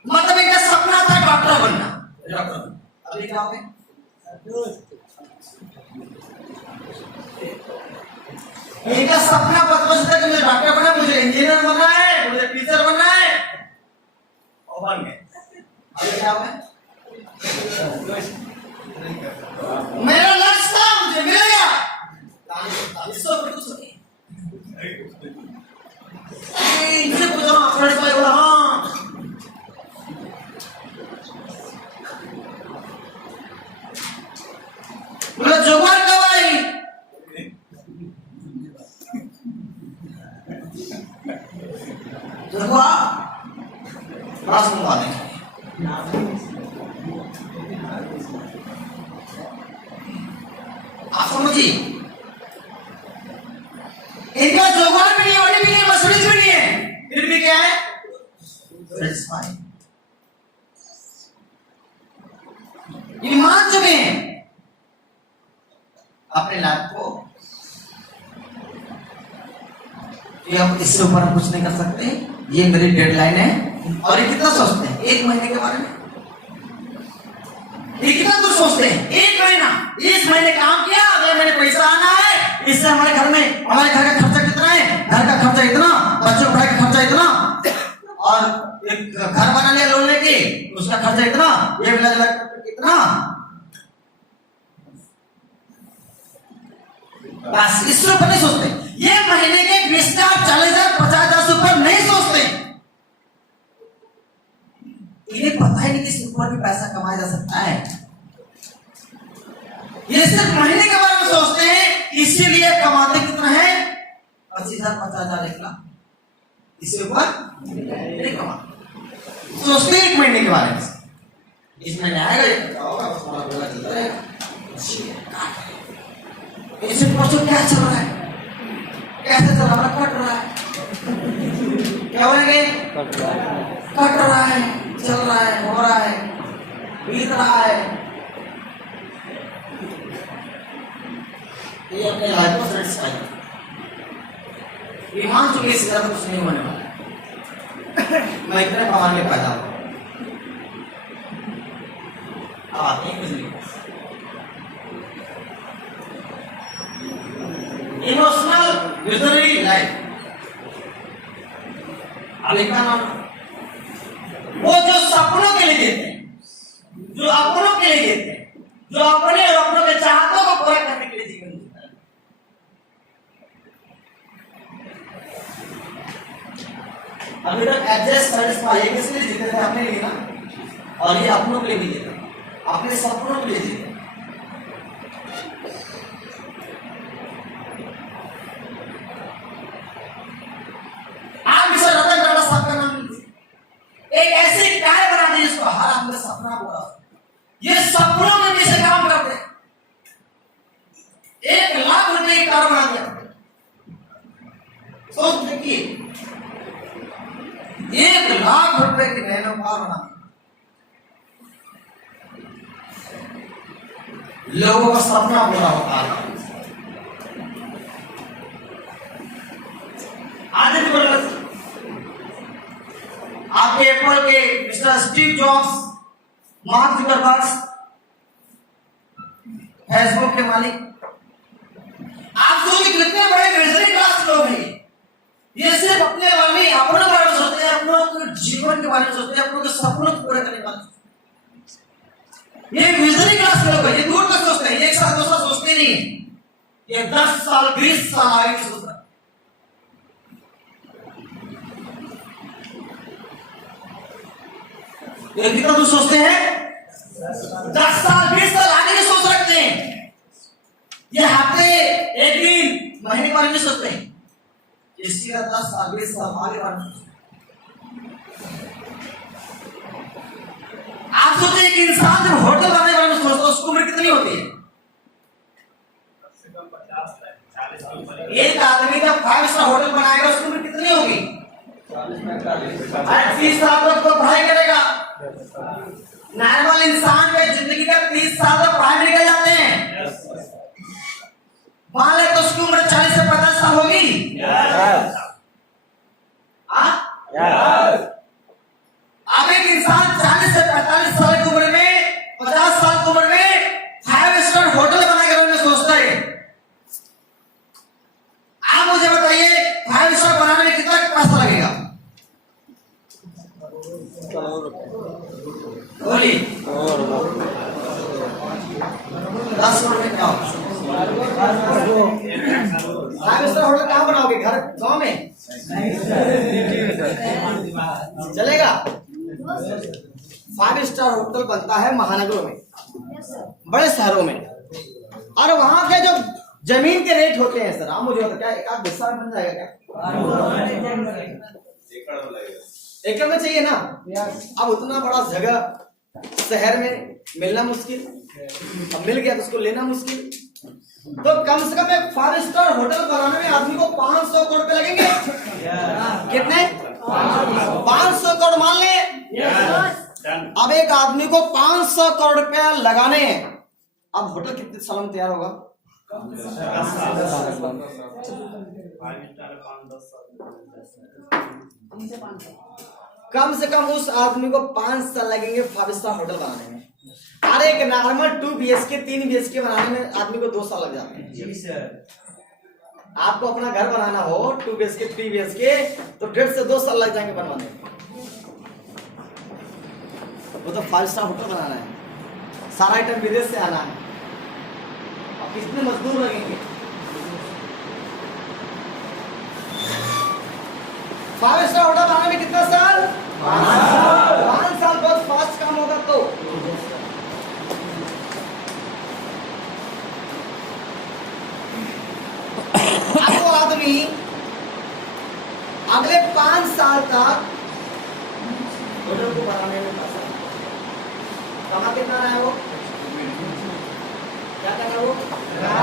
मतलब इनका सपना था डॉक्टर बनना, डॉक्टर। अभी क्या हो गए? इनका सपना बचपन से था कि मुझे डॉक्टर बनना, मुझे इंजीनियर बनना है, मुझे टीचर बनना है, और बन गए। अभी क्या हो गए? मेरा लक्ष्य था, मुझे मिल गया। इससे ऊपर कुछ नहीं। इनसे पूछो ना, फ्रेंड्स भाई बोला हाँ। बोला जुगाड़ कब आई? जुगाड़ बड़ा सुनवा देंगे। आप समझिए, इनका जुगाड़ भी नहीं, ऑडी भी नहीं, मसरूज भी नहीं है, फिर भी क्या है? सेटिस्फाई। ये मान चुके हैं अपने लाइफ को कि अब इससे ऊपर हम कुछ नहीं कर सकते, ये मेरी डेडलाइन है। और ये कितना सोचते हैं 1 महीने के बारे में? ये कितना कुछ सोचते हैं 1 महीना, इस महीने काम किया, अगले महीने पैसा आना है, इससे हमारे घर में, हमारे घर का खर्चा कितना है, घर का खर्चा इतना, बच्चों की पढ़ाई का खर्चा इतना, और एक घर बना लिया लोन लेके, उसका खर्चा इतना, ये मिला जुला कितना। बस इससे ऊपर नहीं सोचते। ये महीने के 20,000, 40,000, 50,000 से ऊपर नहीं सोचते। इन्हें पता ही नहीं कि इससे ऊपर भी पैसा कमाया जा सकता है। ये सिर्फ महीने के बारे में सोचते हैं, इसीलिए कमाते कितना है? 25,000, 50,000, 1,00,000। इससे ऊपर नहीं कमाते। सोचते हैं 1 महीने के बारे में, इस महीने आएगा, ये होगा, बस हमारा पूरा चलता रहेगा। इससे पूछो क्या चल रहा है, कैसे चल रहा है? कट रहा है। क्या बोलेंगे? कट रहा है, चल रहा है, हो रहा है, बीत रहा है। ये अपने लाइफ को सेटिस्फाई, ये मान चुके इससे ज्यादा कुछ नहीं होने वाला। मैं इतने कमाने में पैदा हुआ, अब आते हैं बिजली। इमोशनल विजनरी लाइफ, लिखा नाम, वो जो सपनों के लिए देते हैं, जो अपनों के लिए देते हैं, जो अपने और अपनों के चाहतों को पूरा करने के लिए जीवन जीता है। अभी तक एडजस्ट सेटिस्फाई किस लिए जीते थे? अपने लिए ना, और ये अपनों के लिए भी जीते, अपने सपनों के लिए जीते। एक ऐसी कार बना दी जिसको हर आदमी का सपना बोला। ये सपनों में भी से काम करते हैं। 1,00,000 रुपए की कार बना दिया। सोच देखिए, 1,00,000 रुपए की नैनो कार बना दी। लोगों का सपना पूरा होता है। आदित्य बिरला, आपके एप्पल के mister Steve jobs, mark Zuckerberg, Facebook के मालिक, आप सोचिए कितने बड़े मिडिल क्लास लोग हैं। ये सिर्फ अपने बारे में, अपने बारे में सोचते हैं, अपनों के जीवन के बारे में सोचते हैं, अपनों के सपनों को पूरा करने वाले। ये मिडिल क्लास लोग हैं, ये दूर तक सोचते हैं, 1 साल 2 साल सोचते नहीं, ये 10 साल 20 साल आगे सोचते हैं। ये कितना दूर सोचते हैं? 10 साल 20 साल आगे की सोच रखते हैं। ये हफ्ते, 1 दिन, महीने के बारे में सोचते हैं। इसकी 10 साल 20 साल आगे बारे में सोचते हैं। आप सोचिए एक इंसान जब होटल बनाने के बारे में सोचता है, उसकी उम्र कितनी होती है? एक आदमी जब 5 स्टार होटल बनाएगा, उसकी उम्र कितनी होगी? 30 साल तक तो पढ़ाई करेगा। नॉर्मल इंसान के जिंदगी का 30 साल तक पढ़ाई निकल जाते हैं। मान ले तो उसकी उम्र 40 से 50 साल होगी। अब एक इंसान 40 से 45 साल की उम्र में, 50 साल की उम्र में 5 स्टार होटल बनाकर उन्हें सोचता है। आप मुझे बताइए 5 स्टार बनाने में कितना पैसा लगेगा? बोलिए। 10 करोड़ में क्या होगा? 5 स्टार होटल कहाँ बनाओगे? घर, गाँव में? 5 स्टार होटल बनता है महानगरों में, बड़े शहरों में, और वहां के जो जमीन के रेट होते हैं सर, आप मुझे बता क्या एक आध हिस्सा बन जाएगा क्या? एकड़ में चाहिए ना। अब उतना बड़ा जगह शहर में मिलना मुश्किल, अब मिल गया तो उसको लेना मुश्किल, तो कम से कम एक 5 स्टार होटल बनाने में आदमी को 500 करोड़ रुपए लगेंगे। कितने? 500 करोड़ मान ले। अब एक आदमी को 500 करोड़ रुपया लगाने हैं, अब होटल कितने सालों में तैयार होगा? कम से कम उस आदमी को 5 साल लगेंगे 5 स्टार होटल बनाने में, और एक नॉर्मल 2 BHK 3 BHK बनाने में आदमी को 2 साल लग जाते हैं। जी सर। आपको अपना घर बनाना हो 2 BHK 3 BHK तो 1.5 से 2 साल लग जाएंगे बनवाने में। वो तो 5 स्टार होटल बनाना है, सारा आइटम विदेश से आना है, अब कितने मजदूर लगेंगे? 5 स्टार होटल बनाने में कितना साल? 5 साल। बहुत फास्ट काम होगा तो अब वो आदमी अगले 5 साल तक होटल को बनाने में पैसा कमा कितना रहा है? वो क्या कर रहा है? वो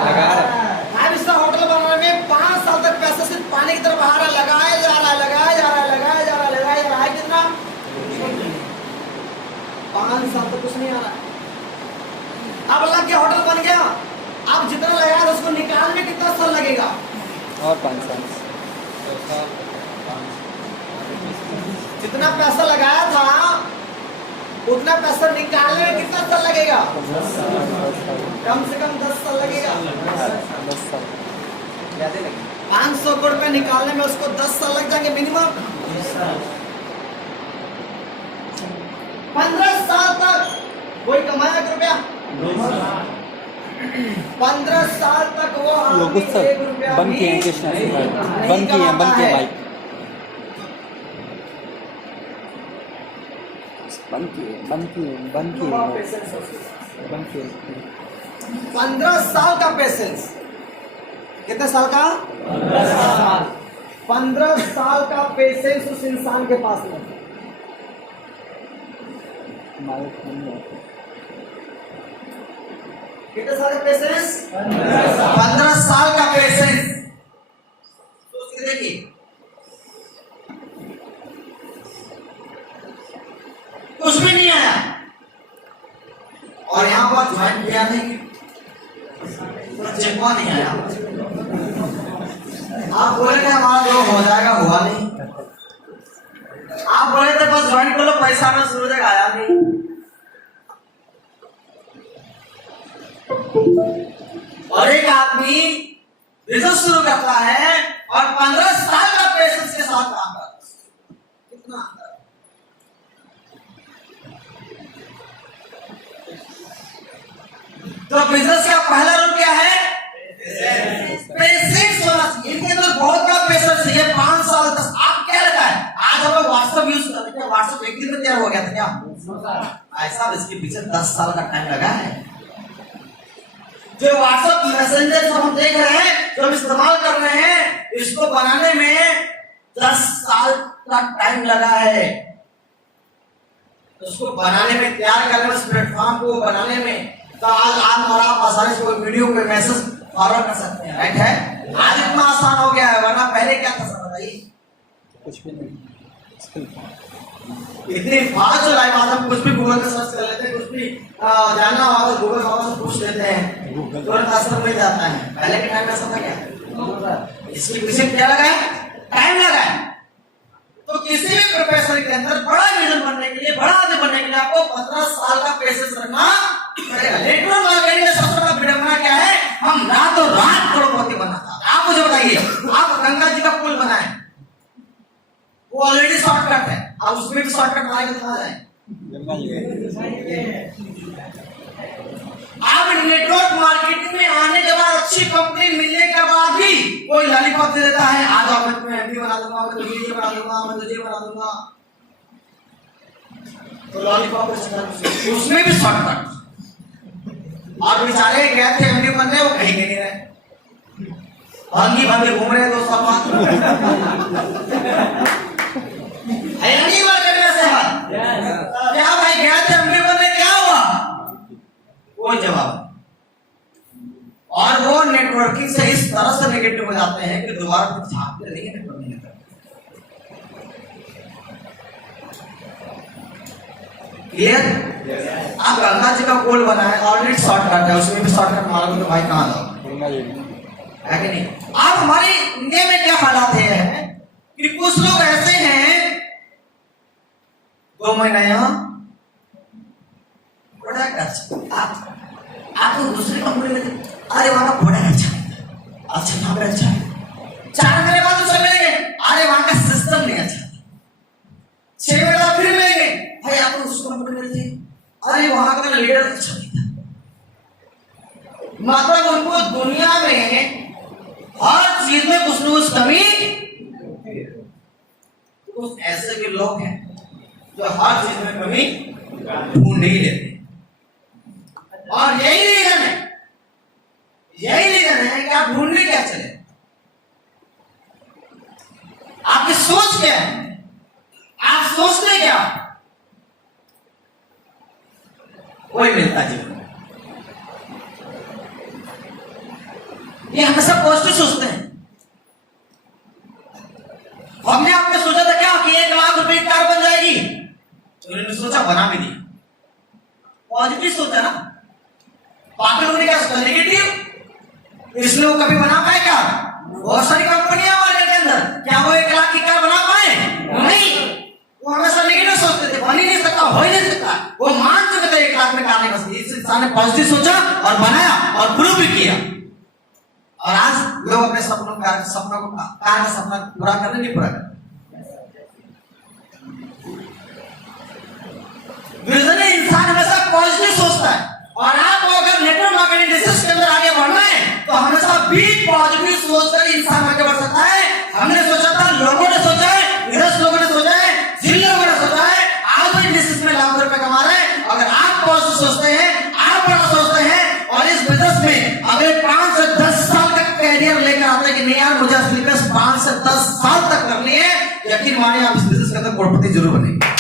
लगा रहा है। 5 स्टार होटल बनाने में 5 साल तक पैसा सिर्फ पानी की तरफ आ रहा है, लगाया जा रहा है, लगाया जा रहा है, लगाया जा रहा है, लगाया जा रहा है। कितना? 5 साल तक कुछ नहीं आ रहा है। अब लग गया, होटल बन गया, अब जितना लगाया था उसको निकालने में कितना साल लगेगा? और 5 साल। जितना पैसा लगाया था उतना पैसा निकालने में कितना साल लगेगा? कम से कम 10 साल लगेगा। 10 साल। 500 करोड़ रुपए निकालने में उसको 10 साल लग जाएंगे मिनिमम। 15 साल तक कोई कमाया एक रुपया? 15 साल तक वो लोगों सर बंद किए हैं कृष्णा से भाई, बंद किए हैं भाई, बंद किए 15 साल का पेशेंस। कितने साल का? 15 साल का पेशेंस उस इंसान के पास नहीं। कितने साल का पेशेंस? 15 साल का पेशेंस। सोच के देखिए, कुछ भी नहीं आया, और यहाँ पर ज्वाइन किया नहीं, चिपका नहीं आया। आप बोले थे हमारा जो हो जाएगा, हुआ नहीं। आप बोले थे बस ज्वाइन कर लो, पैसा आना शुरू हो जाएगा, आया नहीं। और एक आदमी बिजनेस शुरू करता है और 15 साल का पेशेंस के साथ काम करता है। कितना अंतर? तो बिजनेस का पहला रूल क्या है? पेशेंस होना चाहिए। इनके अंदर बहुत बड़ा पेशेंस है। 5 साल 10। आप क्या लगा है? आज हम लोग व्हाट्सएप यूज करते हैं, व्हाट्सएप एक दिन में तैयार हो गया था क्या? ऐसा इसके पीछे 10 साल का टाइम लगा है। जो व्हाट्सएप मैसेंजर हम देख रहे हैं, जो हम इस्तेमाल कर रहे हैं, इसको बनाने में 10 साल का टाइम लगा है। उसको बनाने में, तैयार करने में, उस प्लेटफॉर्म को बनाने में, तो आज और आप आसानी से कोई वीडियो कोई मैसेज फॉरवर्ड कर सकते हैं, राइट है? आज इतना आसान हो गया है, वरना पहले क्या था सर बताइए? कुछ भी नहीं। इतनी फास्ट जो लाइव आज हम कुछ भी गूगल पे सर्च कर लेते हैं, कुछ भी जानना हो तो गूगल बाबा से पूछ लेते हैं, तुरंत आंसर मिल जाता है। पहले के टाइम में ऐसा था क्या? इसके पीछे क्या लगा है? टाइम लगा है। तो किसी भी प्रोफेशन के अंदर बड़ा विजन बनने के लिए, बड़ा आदमी बनने के लिए आपको 15 साल का पेशेंस रखना पड़ेगा। नेटवर्क मार्केटिंग का सबसे बड़ा विडंबना क्या है? हम रातों रात करोड़पति बनना चाहते हैं। आप मुझे बताइए, आप गंगा जी का पुल बनाए, वो ऑलरेडी शॉर्टकट है, आप उसमें भी शॉर्टकट मारेंगे तो कहां जाएं? आप नेटवर्क मार्केटिंग में आने के बाद, अच्छी कंपनी मिलने के बाद भी कोई लॉलीपॉप दे देता है, आज मैं तुम्हें एमडी बना दूंगा, मैं तुझे ये बना दूंगा, मैं तुझे बना दूंगा। तो लॉलीपॉप के चक्कर में उसमें भी शॉर्टकट। और बेचारे गए थे एमडी बनने, वो कहीं के नहीं रहे, भांगी भांगी घूम रहे दोस्तों पास है नहीं मार्केट में से बात। क्या भाई गया थे एमडी बनने, क्या हुआ? कोई जवाब। और वो नेटवर्किंग से इस तरह से नेगेटिव हो जाते हैं कि दोबारा कुछ झांकते नहीं नेटवर्किंग करते। क्लियर? आप गंगा जी का पुल बना है, ऑलरेडी शॉर्टकट है, उसमें भी शॉर्टकट मारोगे तो भाई कहां जाओ, है कि नहीं? अब हमारे इंडिया में क्या हालात है कि कुछ लोग ऐसे हैं 2 महीना यहाँ प्रोडक्ट अच्छा, आप तो दूसरी कंपनी में अरे वहां का प्रोडक्ट अच्छा यहाँ पे अच्छा है, 4 महीने बाद दूसरे मिलेंगे, अरे वहां का सिस्टम नहीं अच्छा, 6 महीने बाद फिर मिलेंगे, भाई आप उस कंपनी में थे, अरे वहां का लीडर अच्छा नहीं था। मतलब उनको दुनिया में हर चीज में कुछ न कुछ कमी। कुछ ऐसे भी लोग हैं जो हर चीज में कमी ढूंढ ही लेते, और यही रीजन है कि आप ढूंढने क्या चले, आपकी सोच क्या है, आप सोचते क्या, कोई मिलता जीवन में। ये हमेशा पॉजिटिव सोचते हैं। हमने आपने सोचा था क्या कि 1 लाख रुपए की कार बन जाएगी, तो उन्होंने सोचा, बना भी दिया, पॉजिटिव सोचा ना। बाकी लोगों ने क्या सोचा, नेगेटिव, इसलिए वो कभी बना पाए क्या? बहुत सारी कंपनियां मार्केट के अंदर, क्या वो 1 लाख की कार बना पाए? नहीं, वो हमेशा नेगेटिव सोचते थे, बन ही नहीं सकता, हो ही नहीं सकता। वो मान चुके थे 1 लाख में कार नहीं बन सकती। इस इंसान ने पॉजिटिव सोचा और बनाया और प्रूव भी किया, और आज लोग अपने सपनों को कार का सपना पूरा करने नहीं पूरा कर। विजन इंसान हमेशा पॉजिटिव सोचता है, और आपको अगर नेटवर्क मार्केटिंग बिजनेस के अंदर आगे बढ़ना है तो हमेशा भी पॉजिटिव सोचकर इंसान आगे बढ़ सकता है। हमने सोचा था, लोगों ने सोचा है, विदेश लोगों ने सोचा है, जिन लोगों ने सोचा है, आज भी बिजनेस में लाखों रुपए कमा रहे हैं। अगर आप पॉजिटिव सोचते हैं, आप बड़ा सोचते हैं, और इस बिजनेस में अगले 5 से 10 साल का कैरियर लेकर आते हैं कि नहीं यार मुझे स्लीपर्स 5 से 10 साल तक करनी है, यकीन मानिए आप इस बिजनेस के अंदर करोड़पति जरूर बनेंगे।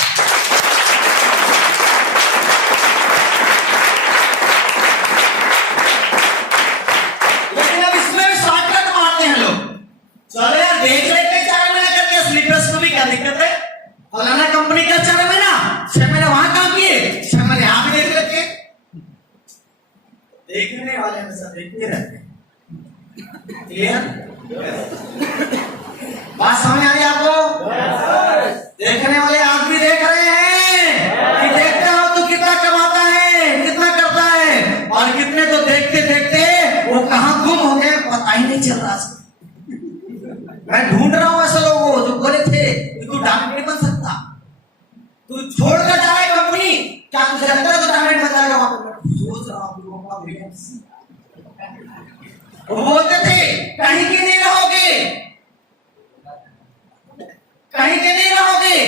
लेकिन अब इसमें भी शॉर्टकट मारते हैं लोग, चलो यार देख लेते 4 महीने करके स्लीपर्स को भी क्या दिक्कत है, फलाना कंपनी का 4 महीना, 6 महीने वहां काम किए, 6 महीने यहां भी देख लेते। देखने वाले हमेशा देखते रहते हैं। क्लियर? बात समझ आ रही है आपको? देखने वाले आदमी देख रहे हैं कि देखते हो तो कितना कमाता है, कितना करता है, और कितने तो देखते देखते वो कहां गुम हो गए पता ही नहीं चल रहा। मैं ढूंढ रहा हूं ऐसे लोगों को जो बोले थे कि तू डायमंड नहीं बन सकता, तू छोड़कर जाए कंपनी, क्या तुझे लगता है तो डायमंड बन जाएगा वहां पर? सोच रहा हूं वो बोलते थे कहीं के नहीं रहोगे, कहीं के नहीं रहोगे,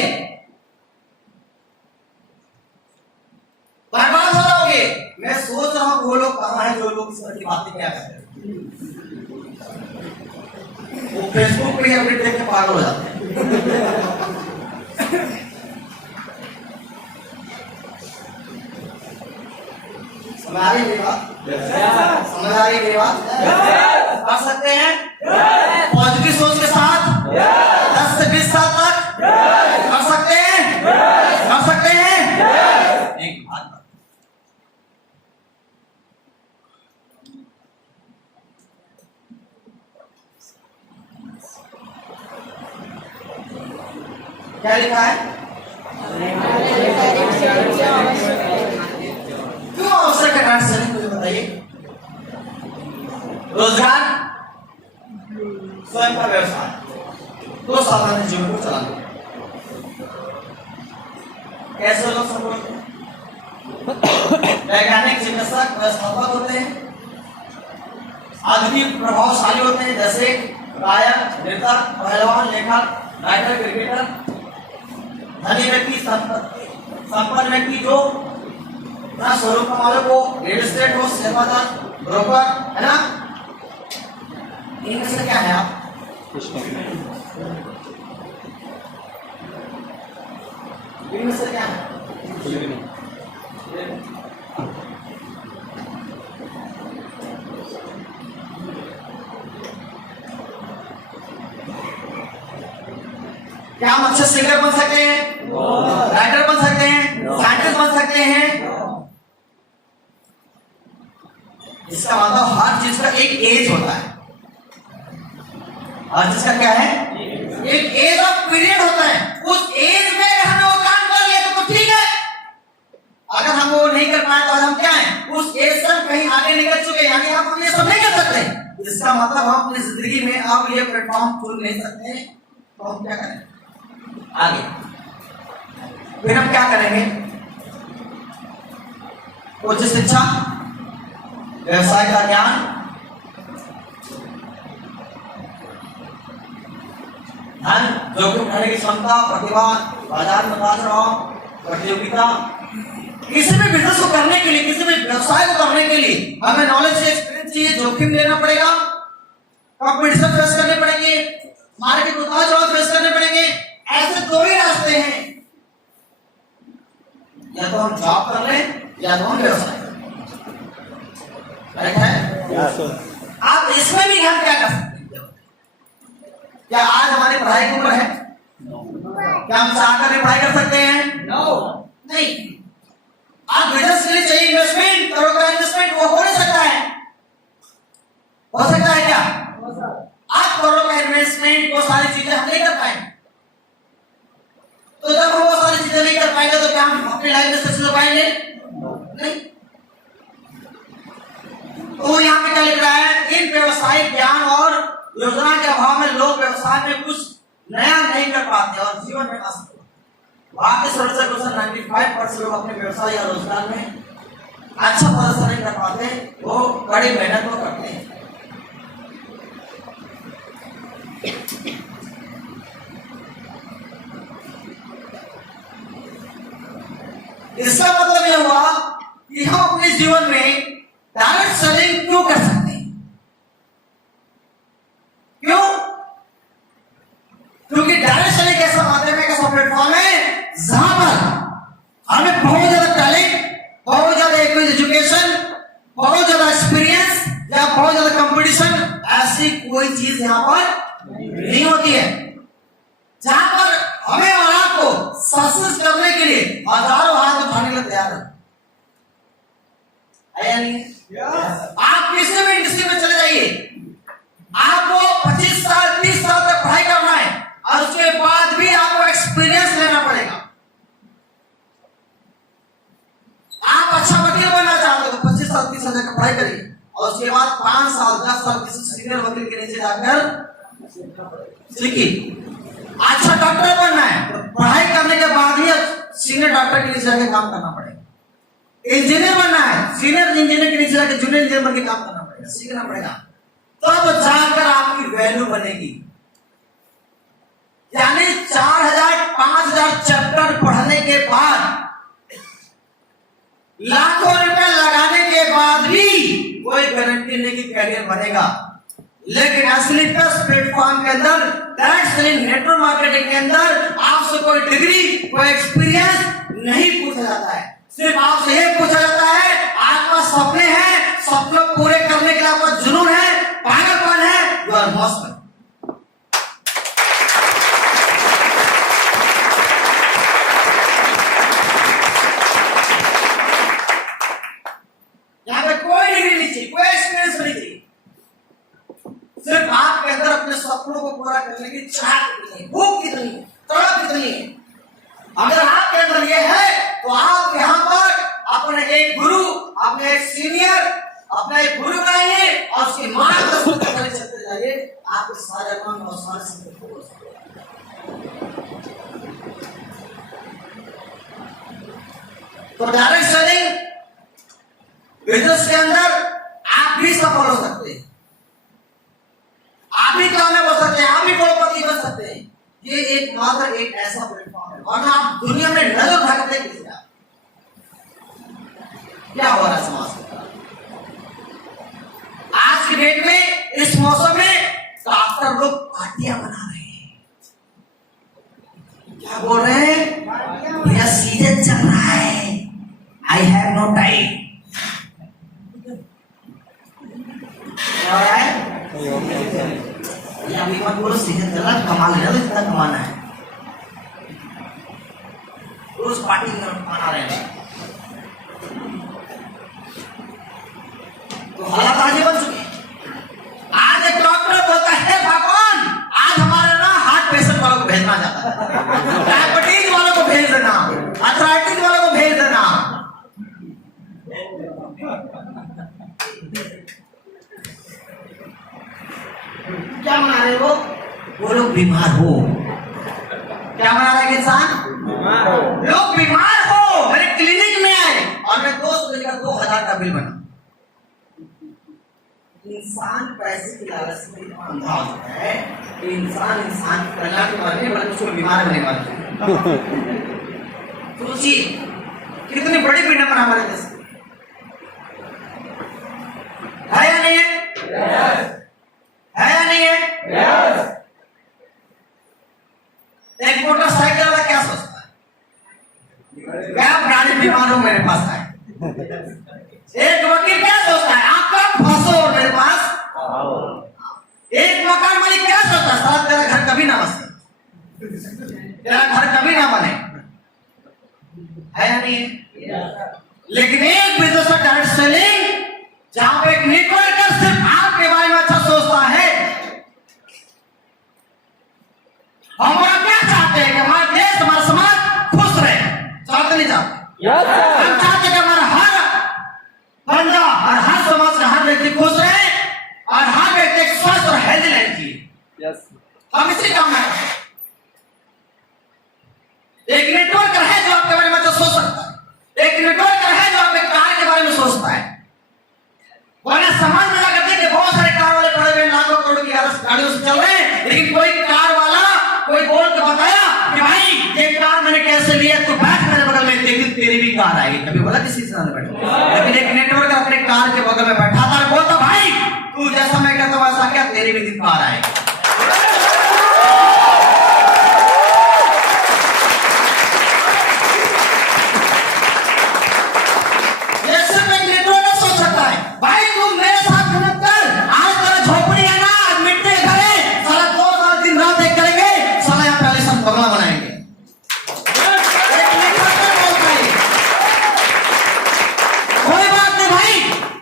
बर्बाद हो जाओगे। मैं सोच रहा हूं वो लोग कहां हैं जो लोग इस तरह की बातें क्या करते हैं। वो फेसबुक पे अपडेट देख के पागल हो जाते हैं। समझ आ रही है मेरी बात? समझ आ रही है मेरी बात? कर सकते हैं पॉजिटिव सोच के साथ 10 से 20 साल तक कर सकते हैं, कर सकते हैं। एक बात क्या लिखा है? क्यों अवसर का कारण सर मुझे बताइए। रोजगार, स्वयं का व्यवसाय, 2 साधन है जीवन को चलाने। कैसे लोग सफल होते हैं? वैज्ञानिक, चिकित्सक, व्यवस्थापक होते हैं, आदमी प्रभावशाली होते हैं, जैसे गायक, नृतक, पहलवान, लेखक, राइटर, क्रिकेटर, धनी व्यक्ति, संपत्ति संपन्न व्यक्ति जो अपना स्वरूप वाले को रियल एस्टेट हो, शेयर बाजार, ब्रोकर, है ना? इनमें से क्या है आप? इनमें से क्या है? क्या हम अच्छे सिंगर बन सकते हैं? राइटर बन सकते हैं? साइंटिस्ट बन सकते हैं? इसका मतलब हर चीज का एक एज होता है। हर चीज का क्या है? एक एज ऑफ पीरियड होता है। उस एज में हमने वो काम कर लिया तो ठीक है। अगर हम वो नहीं कर पाए तो हम क्या है? उस एज से हम कहीं आगे निकल चुके, यानी हम ये सब नहीं कर सकते। इसका मतलब हम अपनी जिंदगी में अब ये प्लेटफॉर्म खोल नहीं सकते, तो हम क्या करें आगे? फिर हम क्या करेंगे? उच्च शिक्षा, व्यवसाय का ज्ञान, धन, जोखिम उठाने की क्षमता, प्रतिभा, बाजार में उतार चढ़ाव, प्रतियोगिता, किसी भी बिजनेस को करने के लिए, किसी भी व्यवसाय को करने के लिए हमें नॉलेज से एक्सपीरियंस चाहिए, जोखिम लेना पड़ेगा, कॉम्पिटिशन फेस करने पड़ेंगे, मार्केट को उतार चढ़ाव फेस करने पड़ेंगे। ऐसे दो ही रास्ते हैं, या तो हम जॉब कर लें या तो हम व्यवसाय करें। आप इसमें भी हम क्या कर सकते हैं? क्या आज हमारी पढ़ाई की उम्र है? क्या हम चाह कर पढ़ाई कर सकते हैं? नहीं। आप बिजनेस के लिए चाहिए इन्वेस्टमेंट, करोड़ का इन्वेस्टमेंट, वो हो नहीं सकता है। हो सकता है क्या? आप करोड़ का इन्वेस्टमेंट, वो सारी चीजें हम नहीं कर पाएंगे। तो जब हम वो सारी चीजें नहीं कर पाएंगे तो क्या हम अपनी लाइफ में सक्सेस हो पाएंगे? नहीं। तो यहाँ पे क्या लिख रहा है? इन व्यवसायिक ज्ञान और योजना के अभाव में लोग व्यवसाय में कुछ नया नहीं कर पाते और जीवन में असफल। बाकी 95% लोग अपने व्यवसाय या रोजगार में अच्छा प्रदर्शन नहीं कर पाते, वो बड़ी मेहनत तो करते हैं। इसका मतलब यह हुआ कि हम अपने जीवन में डायरेक्ट सेलिंग क्यों कर सकते हैं? क्यों? क्योंकि डायरेक्ट सेलिंग ऐसा माध्यम है, ऐसा प्लेटफॉर्म है जहां पर हमें बहुत ज्यादा टैलेंट, बहुत ज्यादा एजुकेशन, बहुत ज्यादा एक्सपीरियंस या बहुत ज्यादा कंपटीशन, ऐसी कोई चीज यहां पर नहीं होती है। जहां पर हमें और आपको सक्सेस करने के लिए हजारों हाथ उठाने के लिए तैयार है। आप किसी भी इंडस्ट्री में चले जाइए, आपको 25 साल 30 साल तक पढ़ाई करना है और उसके बाद भी आपको एक्सपीरियंस लेना पड़ेगा। आप अच्छा वकील बनना चाहते हो तो 25 साल 30 साल तक पढ़ाई करिए और उसके बाद 5 साल 10 साल किसी सीनियर वकील के नीचे जाकर सीखिए। अच्छा डॉक्टर बनना है तो पढ़ाई करने के बाद ही सीनियर डॉक्टर के नीचे जाकर काम करना पड़ेगा। इंजीनियर बनना है, सीनियर इंजीनियर के नीचे जाकर जूनियर इंजीनियर बनकर काम करना पड़ेगा, सीखना पड़ेगा, तब जाकर आपकी वैल्यू बनेगी। यानी 4000 5000 चैप्टर पढ़ने के बाद, लाखों रुपए लगाने के बाद भी कोई गारंटी नहीं कि कैरियर बनेगा। लेकिन असली प्लेटफॉर्म के अंदर, डायरेक्ट सेलिंग नेटवर्क मार्केटिंग के अंदर आपसे कोई डिग्री, कोई एक्सपीरियंस नहीं पूछा जाता है। सिर्फ आपसे ये पूछा जाता है आपका सपने हैं, सपनों पूरे करने के लिए आपका जुनून है, पागलपन है, यू आर मस्त। यहाँ पे कोई डिग्री नहीं चाहिए, कोई एक्सपीरियंस नहीं चाहिए, सिर्फ आपके अंदर अपने सपनों को पूरा करने की चाह कितनी है, भूख कितनी है, तड़प कितनी है। अगर आपके अंदर ये है तो आप यहाँ पर अपने एक गुरु, अपने एक सीनियर, अपने एक गुरु बनाइए और उसके मार्गदर्शन करते चलते जाइए, आपके सारे काम और सारे सपने पूरे हो सकते। तो डायरेक्ट सेलिंग बिजनेस के अंदर आप भी सफल हो सकते हैं, आप भी कामयाब हो सकते हैं, आप भी करोड़पति बन सकते हैं। ये एक मात्र एक ऐसा प्लेटफॉर्म है, वरना आप दुनिया में नजर उठा के देखिए। क्या हो रहा है समाज के खराब? आज के डेट में इस मौसम में डॉक्टर लोग पार्टियां बना रहे हैं। क्या बोल रहे हैं? मेरा सीजन चल रहा है, आई हैव नो टाइम। क्या हो रहा है? ये अभी मत बोलो सीजन चल रहा है, कमा लेना तो जितना कमाना है। रोज पार्टी मना रहे हैं। तो हालात आज बन चुके हैं। आज एक डॉक्टर बोलता है भगवान आज हमारे ना हार्ट पेशेंट वालों को भेजना चाहता है, डायबिटीज वालों को भेज देना, आर्थराइटिस वालों को भेज देना। क्या मना रहे वो लोग बीमार हो। क्या मना रहा है इंसान? लोग बीमार हो, मेरे क्लिनिक में आए और मैं 2,000 का बिल बना। इंसान पैसे की लालच में इतना अंधा होता है कि इंसान के कल्याण के बारे में बल्कि उसको बीमार होने वाला है। सोचिए कितनी बड़ी पीड़ा पर हमारे देश है या नहीं है? है या नहीं है? एक मोटरसाइकिल वाला क्या सोचता है? क्या गाड़ी बीमार हो मेरे पास आए। एक वकील क्या सोचता है? आपका फंसो और मेरे पास। एक मकान मालिक क्या सोचता है? साला तेरा घर कभी ना बसे, तेरा घर कभी ना बने। है या नहीं है? लेकिन एक बिजनेस डायरेक्ट सेलिंग जहां पे एक नेटवर्कर सिर्फ आपके बारे में अच्छा सोचता है। हमारा क्या चाहते हैं कि हमारा देश हमारा समाज खुश रहे, चाहते नहीं चाहते? हम चाहते हैं कि हमारा हर बंदा और हर समाज का हर व्यक्ति खुश रहे और हर व्यक्ति एक स्वस्थ और हेल्दी लाइफ जिए। हम इसी काम में एक नेटवर्कर है जो आपके बारे में अच्छा सोच सकता है, एक नेटवर्कर है जो आपके कार के बारे में सोचता है। वरना समाज में जाकर देखिए बहुत सारे कार वाले पड़े हुए लाखों करोड़ की गाड़ियों से चल रहे हैं, लेकिन कोई कार वाला कोई बोल के बताया कि भाई ये कार मैंने कैसे लिया, तो बैठ मेरे बगल में, लेकिन तेरी भी कार आएगी। कभी बोला किसी से ना बैठो, लेकिन एक नेटवर्कर अपने कार के बगल में बैठा था और बोलता भाई तू जैसा मैं कहता हूं वैसा क्या, तेरी भी दिन कार आएगी। ये सिर्फ एक नेटवर्कर सोच सकता है। भाई तुम मेरे साथ मेहनत कर, आज तेरा झोपड़ी है ना, आज मिट्टी का घर है, साला 2 साल दिन रात एक करेंगे, साला यहाँ पहले सब बंगला बनाएंगे। एक नेटवर्कर बोलता है कोई बात नहीं भाई,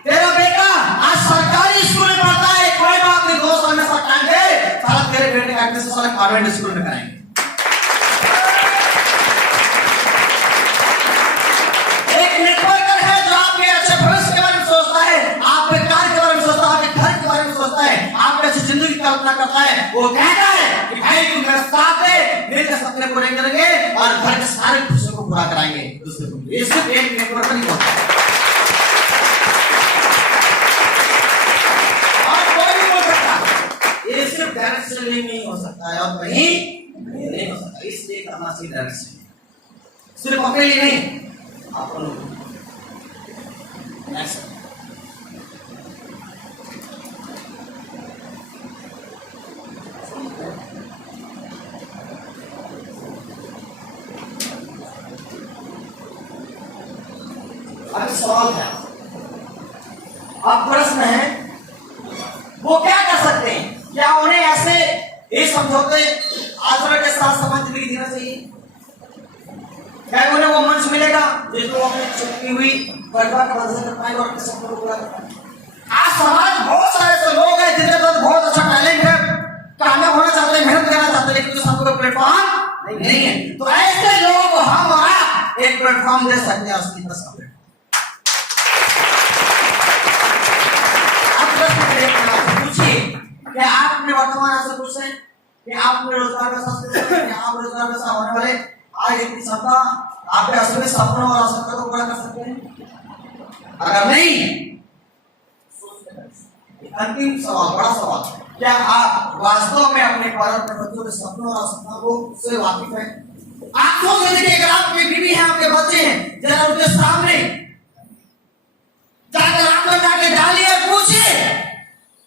तेरा बेटा आज सरकारी स्कूल में पढ़ता है, कोई बात नहीं 2 साल में सब टाइम दे, साला तेरे बेटे का एडमिशन साला कॉन्वेंट स्कूल में कराएंगे। एक नेटवर्कर है जो आपके अच्छे भविष्य के बारे में सोचता है, आपके कार्य के बारे में सोचता है, आपके घर के बारे में सोचता है, आपके अच्छी जिंदगी की कल्पना करता है। वो कहता है कि भाई तुम मेरे साथ है, मिलकर सपने पूरे करेंगे और घर के सारे खुशियों को पूरा कराएंगे दूसरे को। ये सिर्फ एक नेटवर्कर ही होता है और कोई नहीं बोल सकता। ये सिर्फ डायरेक्ट सेलिंग नहीं हो सकता है और कहीं नहीं हो सकता, इसलिए करना चाहिए डायरेक्ट सेलिंग। सिर्फ अपने लिए नहीं, आप लोग नेक्स्ट अब सवाल है, अब प्रश्न है वो क्या कर सकते हैं? क्या उन्हें ऐसे ये समझौते आचरण के साथ समाज जिंदगी जीना चाहिए? क्या उन्हें वो मंच मिलेगा जिसको अपनी छुपी हुई प्रतिभा का प्रदर्शन कर पाएंगे और अपने सपनों को पूरा कर पाएंगे? आज समाज बहुत सारे ऐसे लोग हैं जिनके पास बहुत अच्छा टैलेंट है, कामयाब होना चाहते हैं, मेहनत करना चाहते हैं, लेकिन सबको कोई प्लेटफॉर्म नहीं है। तो ऐसे लोगों को हम एक प्लेटफॉर्म दे सकते हैं असली प्रश्न। पूछिए क्या आप अपने वर्तमान से पूछ रहे हैं कि आप अपने रोजगार का साथ आप रोजगार का साथ होने वाले आज इतनी सत्ता आपके असल में सपनों और आवश्यकता को पूरा कर सकते हैं? अगर नहीं, अंतिम सवाल, बड़ा सवाल, क्या आप वास्तव में अपने भारत में बच्चों के सपनों और आवश्यकता को से वाकिफ हैं? आप सोच रहे कि अगर आपकी बीवी है, आपके बच्चे हैं, जरा उनके सामने जाके रात में जाके डालिए, पूछिए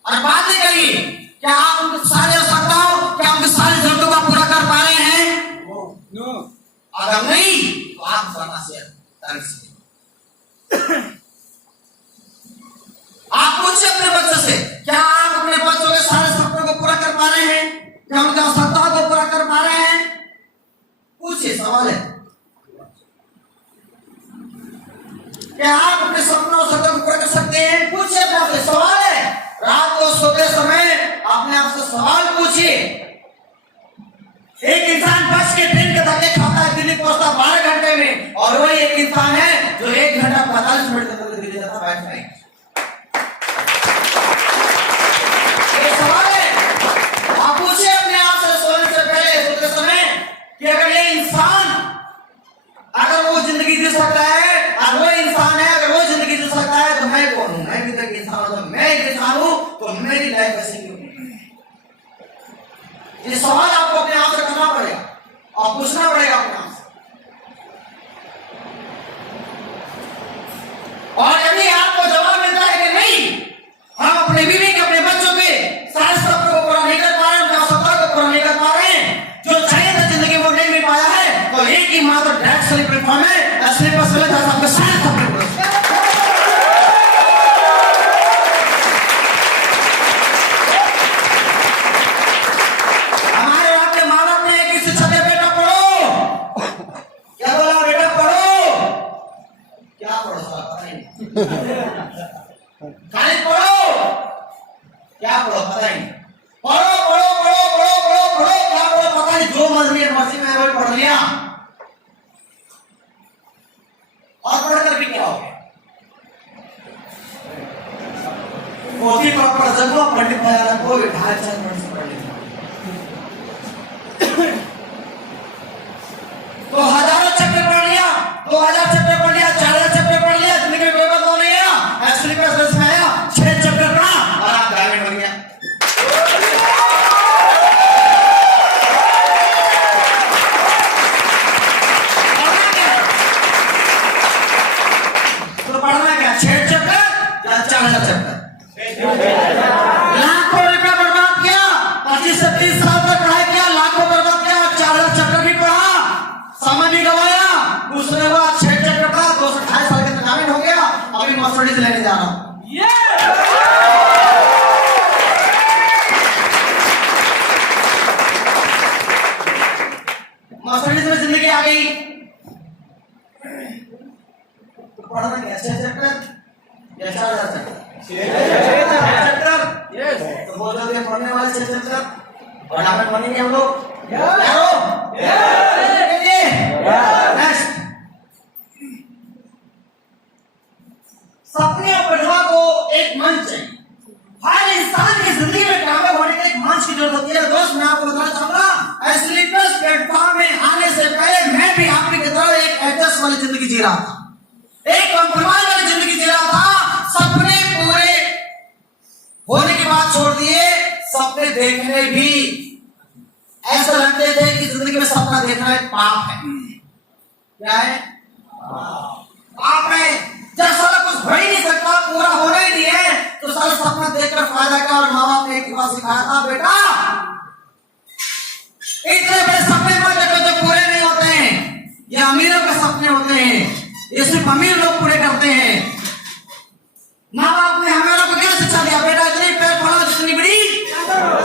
और बातें करिए। क्या आप उनकी सारी आवश्यकताओं, क्या उनकी सारी जरूरतों को पूरा कर पा रहे हैं? नो। अगर नहीं तो आप बना से तरफ से आप पूछिए अपने बच्चों से, क्या आप अपने बच्चों के सारे सपनों को पूरा कर पा रहे हैं? क्या उनकी आवश्यकताओं को पूरा कर पा रहे हैं? पूछिए, सवाल है। क्या आप अपने सपनों और आवश्यकताओं को पूरा कर सकते हैं? पूछिए अपने आप से, सवाल है। रात को सोते समय अपने आप से सवाल पूछिए। एक इंसान बस के ट्रेन के धक्के खाता है, दिल्ली पहुंचता 12 घंटे में, और वही एक इंसान है जो 1 घंटा 45 मिनट तक दिल्ली जाता बैठ जाए। ये सवाल है। आप पूछिए अपने आप से सोने से पहले, सोते समय, कि अगर ये इंसान, अगर वो जिंदगी जी सकता है, अगर वो इंसान है, अगर वो जिंदगी जी सकता है, तो मैं कौन हूं? मैं भी तो एक इंसान हूं। मैं एक इंसान हूं तो मेरी लाइफ कैसी होगी? ये सवाल आपको अपने आप से करना पड़ेगा और पूछना पड़ेगा अपने आप से। और यदि आपको जवाब मिलता है कि नहीं, हम अपने बीवी के, अपने बच्चों के सारे सपनों को पूरा नहीं कर पा रहे हैं, उनकी आवश्यकताओं को पूरा नहीं कर पा रहे हैं, जो चाहिए था जिंदगी में वो नहीं मिल पाया है, तो एक ही मात्र डायरेक्ट सेलिंग प्लेटफॉर्म है, स्लीपर सेल, आपके सारे सपने पूरे। हमारे आपके माँ बाप ने एक ही शिक्षा दिया, बेटा पढ़ो। क्या बोला? बेटा पढ़ो। क्या पढ़ो? साला पता ही नहीं। खाली पढ़ो। क्या पढ़ो? पता ही नहीं। पढ़ो पढ़ो पढ़ो पढ़ो पढ़ो पढ़ो, क्या पढ़ो पता नहीं। जो मर्जी में वही पढ़ लिया, और पढ़कर भी क्या हो गया? पोथी पढ़ जगह पंडित भाई को 2.5-4 मिनट से पढ़ लिया, तो हजारों चैप्टर पढ़ लिया, 2000 चैप्टर पढ़ लिया, 4000 चैप्टर पढ़ लिया, जिंदगी में कोई बदलाव नहीं आया। एक्चुअली बस में आया 6 चैप्टर पढ़ा और आप ग्रेजुएट बन गया। तो पढ़ना क्या? 6 चैप्टर या 4000 चैप्टर? लाखों रुपया बर्बाद किया, 25 से 30 साल तक पढ़ाई किया, लाखों बर्बाद किया, 4000 चैप्टर भी पढ़ा, समय भी गवाया। दूसरे बाद 6 चैप्टर पढ़ा, 228 साल के ग्रेजुएट हो गया, अभी मर्सिडीज लेने जा रहा हूं। मर्सिडीज में जिंदगी आ गई। तो पढ़ना क्या? 6 चैप्टर या 4000 चैप्टर? 6 चैप्टर। तो बहुत जल्दी पढ़ने वाले 6 चैप्टर बराबर बनेंगे हम लोग। यारो नेक्स्ट, सपने और प्रतिभा को एक मंच चाहिए। हर इंसान की जिंदगी में कामयाब होने के लिए एक मंच की जरूरत होती है। दोस्त, मैं आपको बताना चाहूंगा, स्लीपर्स प्लेटफॉर्म में आने से पहले मैं भी आपकी तरह एक एडजस्ट वाली जिंदगी जी रहा था, एक कॉम्प्रोमाइज वाली जिंदगी जी रहा था। सपने पूरे होने की बात छोड़ दिए, सपने देखने भी ऐसा लगते थे कि जिंदगी में सपना देखना एक पाप है। क्या है? पाप है। जब साला कुछ हो ही नहीं सकता, पूरा होने ही नहीं है, तो साला सपना देखकर फायदा क्या? और माँ बाप ने एक बात सिखाया था, बेटा इतने बड़े सपने मत देखो जो पूरे नहीं होते हैं। ये अमीरों के सपने होते हैं, ये सिर्फ अमीर लोग पूरे करते हैं। माँ बाप ने हमारे को क्या शिक्षा दिया? बेटा इतनी पैर पढ़ो जितनी बड़ी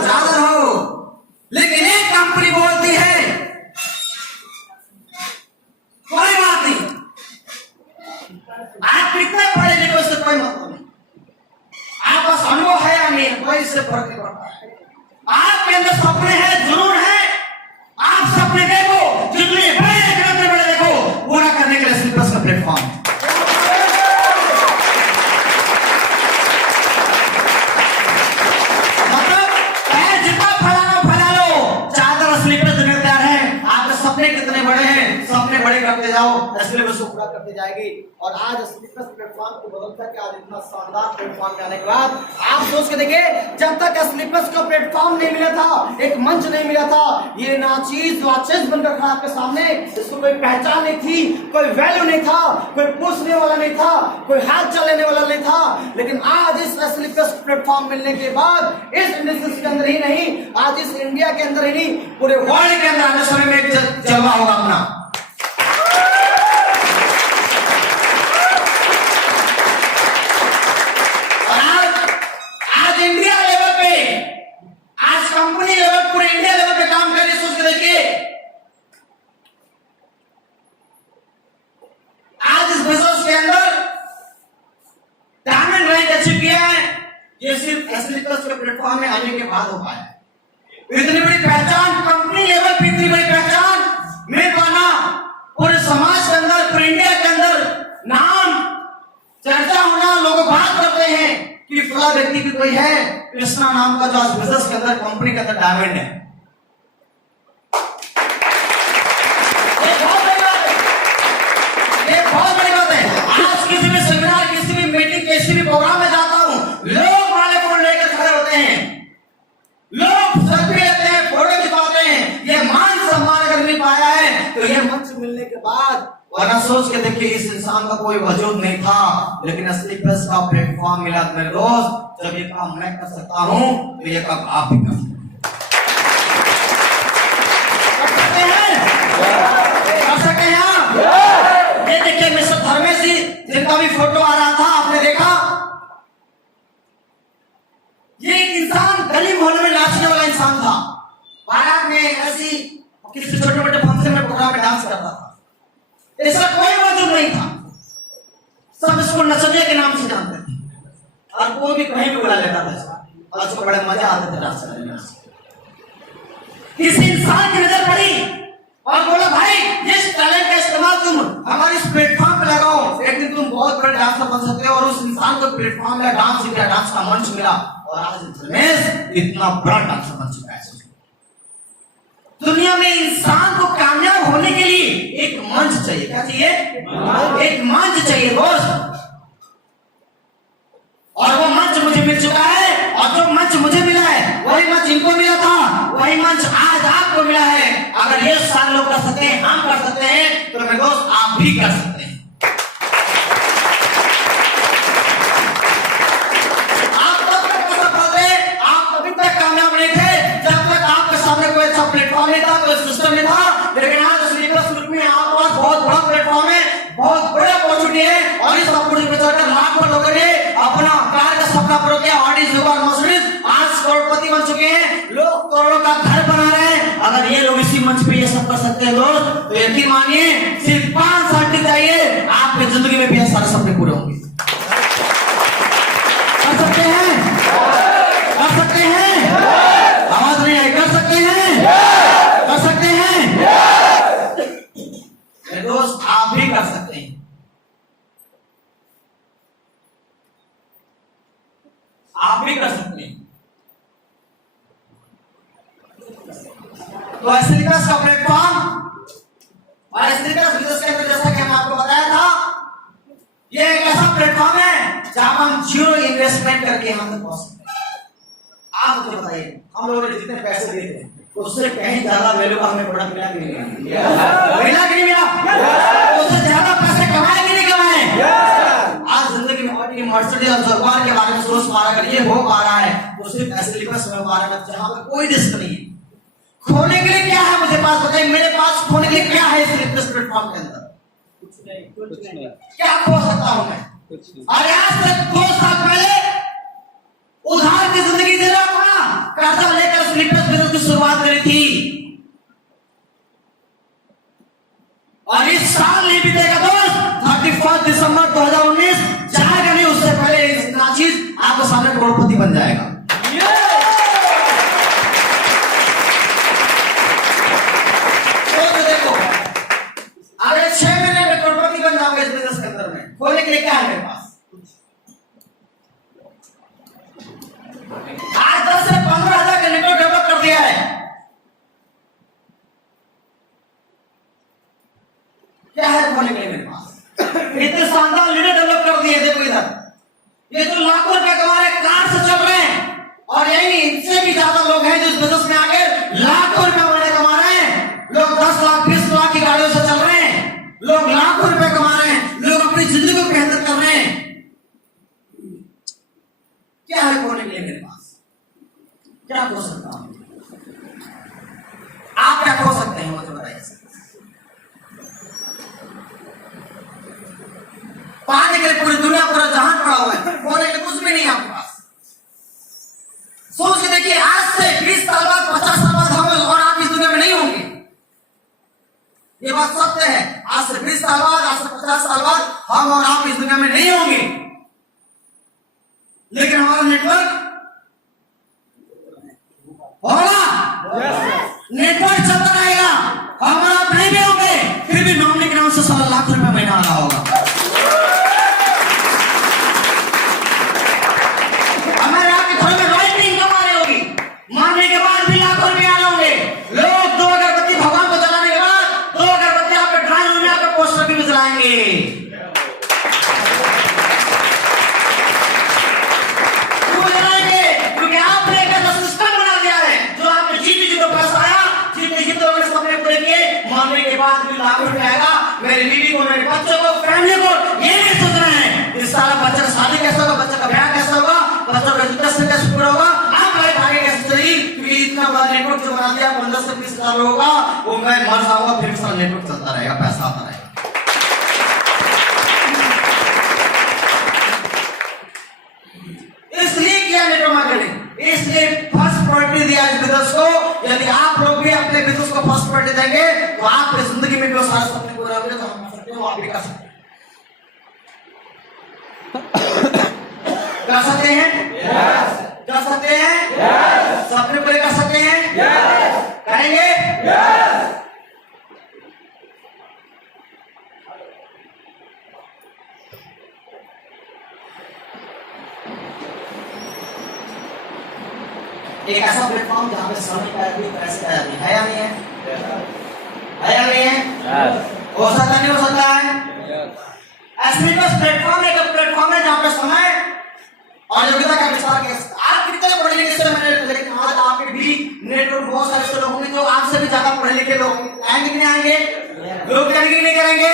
चादर हो। लेकिन एक कंपनी बोलती है कोई बात नहीं, आप कितने पढ़े लिखे उससे कोई मतलब नहीं, आप पास अनुभव है या नहीं, कोई इससे फर्क नहीं पड़ता है। आपके अंदर सपने हैं, जुनून है, आप सपने देखो, जितने बड़े देखो, पूरा करने के लिए स्लीपर्स का प्लेटफॉर्म है। मतलब पैर जितना फैला लो, चादर स्लीपर्स देने तैयार है। आपके सपने कितने बड़े हैं? सपने बड़े करते करते जाओ, सिलेबस को पूरा करते जाएगी। और आज स्लीपर्स प्लेटफॉर्म को बदल करके आज इतना शानदार प्लेटफॉर्म में आने के बाद आप सोच के देखिए, जब तक स्लीपर्स को प्लेटफॉर्म नहीं मिला था, एक मंच नहीं मिला था, ये नाचीज लाचीज बनकर खड़ा आपके सामने, इसको कोई पहचान नहीं थी, कोई वैल्यू नहीं था, कोई पूछने वाला नहीं था, कोई हाथ चलाने वाला नहीं था। लेकिन आज इस स्लीपर्स प्लेटफॉर्म मिलने के बाद इस इंडस्ट्री के अंदर ही नहीं, आज इस इंडिया के अंदर ही नहीं, पूरे वर्ल्ड के अंदर आने समय में एक जलवा होगा अपना। और आज इंडिया लेवल पे, आज कंपनी लेवल, पूरे इंडिया लेवल पे काम कर रही है। सोच के देखिए, आज इस बिजनेस के अंदर डायमंड रैंक अचीव किया है, ये सिर्फ एस्लिकस के प्लेटफॉर्म में आने के बाद हो पाया। इतनी बड़ी पहचान कंपनी लेवल पे, इतनी बड़ी पहचान मिल पाना, पूरे समाज के अंदर, पूरे इंडिया के अंदर नाम चर्चा होना, लोग बात करते हैं कि फला व्यक्ति भी कोई है कृष्णा नाम का, जो आज बिजनेस के अंदर, कंपनी के अंदर डायमंड है। ये बहुत बड़ी बात है, ये बहुत बड़ी बात है। आज किसी भी सेमिनार, किसी भी मीटिंग, किसी भी प्रोग्राम में जाता हूं, लोग माले को लेकर खड़े होते हैं, लोग सेल्फी लेते हैं, फोटो खिंचवाते हैं। ये मान सम्मान अगर मिल पाया है तो ये मंच मिलने के बाद, वरना सोच के देखिए, इस इंसान का कोई वजूद नहीं था, लेकिन स्लीपर्स का प्लेटफॉर्म मिला। मेरे दोस्त, जब ये काम मैं कर सकता हूं तो ये काम आप भी कर सकते हैं। कर सकते हैं आप। ये देखिए मिस्टर धर्मेश जी, जिनका भी फोटो आ रहा था, आपने देखा, ये एक इंसान गली मोहल्ले में नाचने वाला इंसान था, बारात में ऐसी किसी छोटे मोटे फंक्शन में, प्रोग्राम में डांस करता था। ऐसा कोई वजूद नहीं था, सब इसको नचनिया के नाम से जानते थे, और कोई भी कहीं भी बुला लेता था, और उसको बड़े मजा आते थे डांस करने में। किसी इंसान की नजर पड़ी और बोला, भाई जिस टैलेंट का इस्तेमाल तुम हमारे इस प्लेटफॉर्म पे लगाओ, एक दिन तुम बहुत बड़े डांसर बन सकते हो। और उस इंसान को प्लेटफॉर्म में डांस सीखा, डांस का मंच मिला, और आज धर्मेश इतना बड़ा डांसर बन चुका है। दुनिया में इंसान को कामयाब होने के लिए एक मंच चाहिए। क्या चाहिए? एक मंच चाहिए दोस्त। और वो मंच मुझे मिल चुका है, और जो मंच मुझे मिला है वही मंच इनको मिला था, वही मंच आज आपको मिला है। अगर ये सारे लोग कर सकते हैं, हम कर सकते हैं, तो मेरे दोस्त आप भी कर सकते हैं। आप तब तक सफल थे, आप तभी तक कामयाब नहीं थे जब तक आपके सामने कोई अच्छा प्लेटफॉर्म नहीं था, कोई सिस्टम नहीं था। लेकिन आज स्लीपर्स ग्रुप में आपके पास बहुत बड़ा प्लेटफॉर्म है, बहुत बड़ी अपॉर्चुनिटी है, और इस अपॉर्चुनिटी पे चढ़कर लाखों लोगों ने अपना कार का सपना पूरा किया। ऑडी जुगाड़ मर्सिडीज आज करोड़पति बन चुके हैं, लोग करोड़ों का घर बना रहे हैं। अगर ये लोग इसी मंच पे ये सब कर सकते हैं दोस्त, तो यकीन मानिए सिर्फ 5 साल चाहिए, आपकी जिंदगी में भी ये सारे सपने पूरे होंगे। कर सकते हैं, कर सकते हैं, आवाज नहीं आई, कर सकते हैं, कर सकते हैं मेरे दोस्त, आप भी कर सकते हैं। आप भी कर सकते हैं। तो एस्लिकस का प्लेटफॉर्म और एस्लिकस बिजनेस के अंदर, जैसा कि मैंने आपको बताया था, ये एक ऐसा प्लेटफॉर्म है जहां हम जीरो इन्वेस्टमेंट करके यहां तक पहुंच सकते हैं। आप मुझे बताइए, हम लोगों ने जितने पैसे दिए थे उससे कहीं ज्यादा वैल्यू का हमें प्रोडक्ट मिला कि नहीं मिला? मिला कि नहीं मिला? उससे ज्यादा पैसे कमाए कि नहीं कमाए? आज जिंदगी में ऑडी, मर्सिडीज और जगुआर के बारे में सोच पा रहा है, अगर ये हो पा रहा है तो सिर्फ एस्लिकस में हो पा रहा है, जहां पर कोई रिस्क नहीं है। खोने के लिए क्या है मुझे पास बताइए, मेरे पास खोने के लिए क्या है इस प्लेटफॉर्म के अंदर? कुछ नहीं। क्या खो सकता हूं मैं? और आज तक 2 साल पहले उधार की जिंदगी जी रहा था, कर्जा लेकर स्लीपर्स बिजनेस की शुरुआत करी थी, और इस साल नहीं बीतेगा दोस्त, 31 दिसंबर 2019 जाएगा नहीं, उससे पहले इतना चीज आपके सामने करोड़पति बन जाएगा। तो देखो, अगर 6 महीने में करोड़पति बन जाओगे इस बिजनेस के अंदर में, खोलने के लिए क्या है मेरे पास? आज 10 से 15 हजार का नेटवर्क डेवलप कर दिया है। क्या क्या है खोने के लिए मेरे पास? इतने शानदार लीडर डेवलप कर दिए। देखो इधर, ये जो लाखों रुपए कमा रहे कार से चल रहे हैं, और यही नहीं, इनसे भी ज्यादा लोग हैं जो इस बिजनेस में आके लाखों रुपए महीने कमा रहे हैं। लोग 10 लाख 20 लाख की गाड़ियों से चल रहे हैं, लोग लाखों रुपए कमा रहे हैं, लोग अपनी जिंदगी को बेहतर कर रहे हैं। क्या है खोने के लिए मेरे पास? क्या खो सकता हूं? आप क्या खो सकते हैं मुझे बताइए। पाने के लिए पूरी दुनिया पूरा जहान पड़ा हुआ है, खोने के लिए कुछ भी नहीं है आपके पास। सोच के देखिए, आज से 20 साल बाद 50 साल बाद हम और आप इस दुनिया में नहीं होंगे। ये बात सत्य है। आज से 20 साल बाद, आज से 50 साल बाद हम और आप इस दुनिया में नहीं होंगे, लेकिन हमारा नेटवर्क होगा, नेटवर्क चलता रहेगा। हम और आप नहीं भी होंगे, फिर भी नॉमिनी के नाम से 16 लाख रुपए महीना आ रहा होगा। हमारे आपके घरों में रॉयल्टी कमा रही होगी, मारने के बाद भी लाखों रुपए आ होंगे। लोग 2 अगरबत्ती भगवान को जलाने के बाद 2 अगरबत्ती आपके ड्राइंग रूम में आपके पोस्टर भी जलाएंगे। क्यों जलाएंगे? क्योंकि आपने एक ऐसा सिस्टम बना दिया है जो आपने जीते जी तो पैसा आया, जीते जी तो अपने सपने पूरे किए, मारने के बाद भी लाखों रुपए आएगा। मेरी बीवी को, मेरे बच्चों को, फैमिली को ये नहीं सोच रहे हैं इस साल बच्चे का शादी कैसे होगा, बच्चे का ब्याह कैसे होगा, बच्चों का एजुकेशन कैसे पूरा होगा, आप लाइफ आगे कैसे चलेगी। क्योंकि इतना बड़ा नेटवर्क जो बना दिया 15 से 20 हजार लोगों का, वो मैं मर जाऊंगा फिर सारा नेटवर्क चलता रहेगा, पैसा आता रहेगा। इसलिए किया नेटवर्क मार्केटिंग, इसलिए फर्स्ट प्रायोरिटी दिया इस बिजनेस को। यदि आप लोग भी अपने बिजनेस को फर्स्ट प्रायोरिटी देंगे तो आपकी जिंदगी में भी वो सारे सपने पूरे होंगे जो हम कर सकते हैं, वो आप भी कर सकते हैं। कर सकते हैं? yes. कर सकते हैं? yes. सपने पूरे कर सकते हैं? yes. करेंगे? yes. एक ऐसा प्लेटफॉर्म जहां पे समय का भी पैसे आया है या नहीं है? है या नहीं है? हो सकता नहीं हो सकता है? ऐसे बस प्लेटफॉर्म एक प्लेटफॉर्म है जहां पे समय और योग्यता का विस्तार किया। आप कितने पढ़े लिखे से मैंने, लेकिन आज आपके भी नेटवर्क बहुत सारे ऐसे लोग होंगे जो आपसे भी ज्यादा पढ़े लिखे लोग आएंगे कि नहीं आएंगे? लोग करेंगे नहीं करेंगे?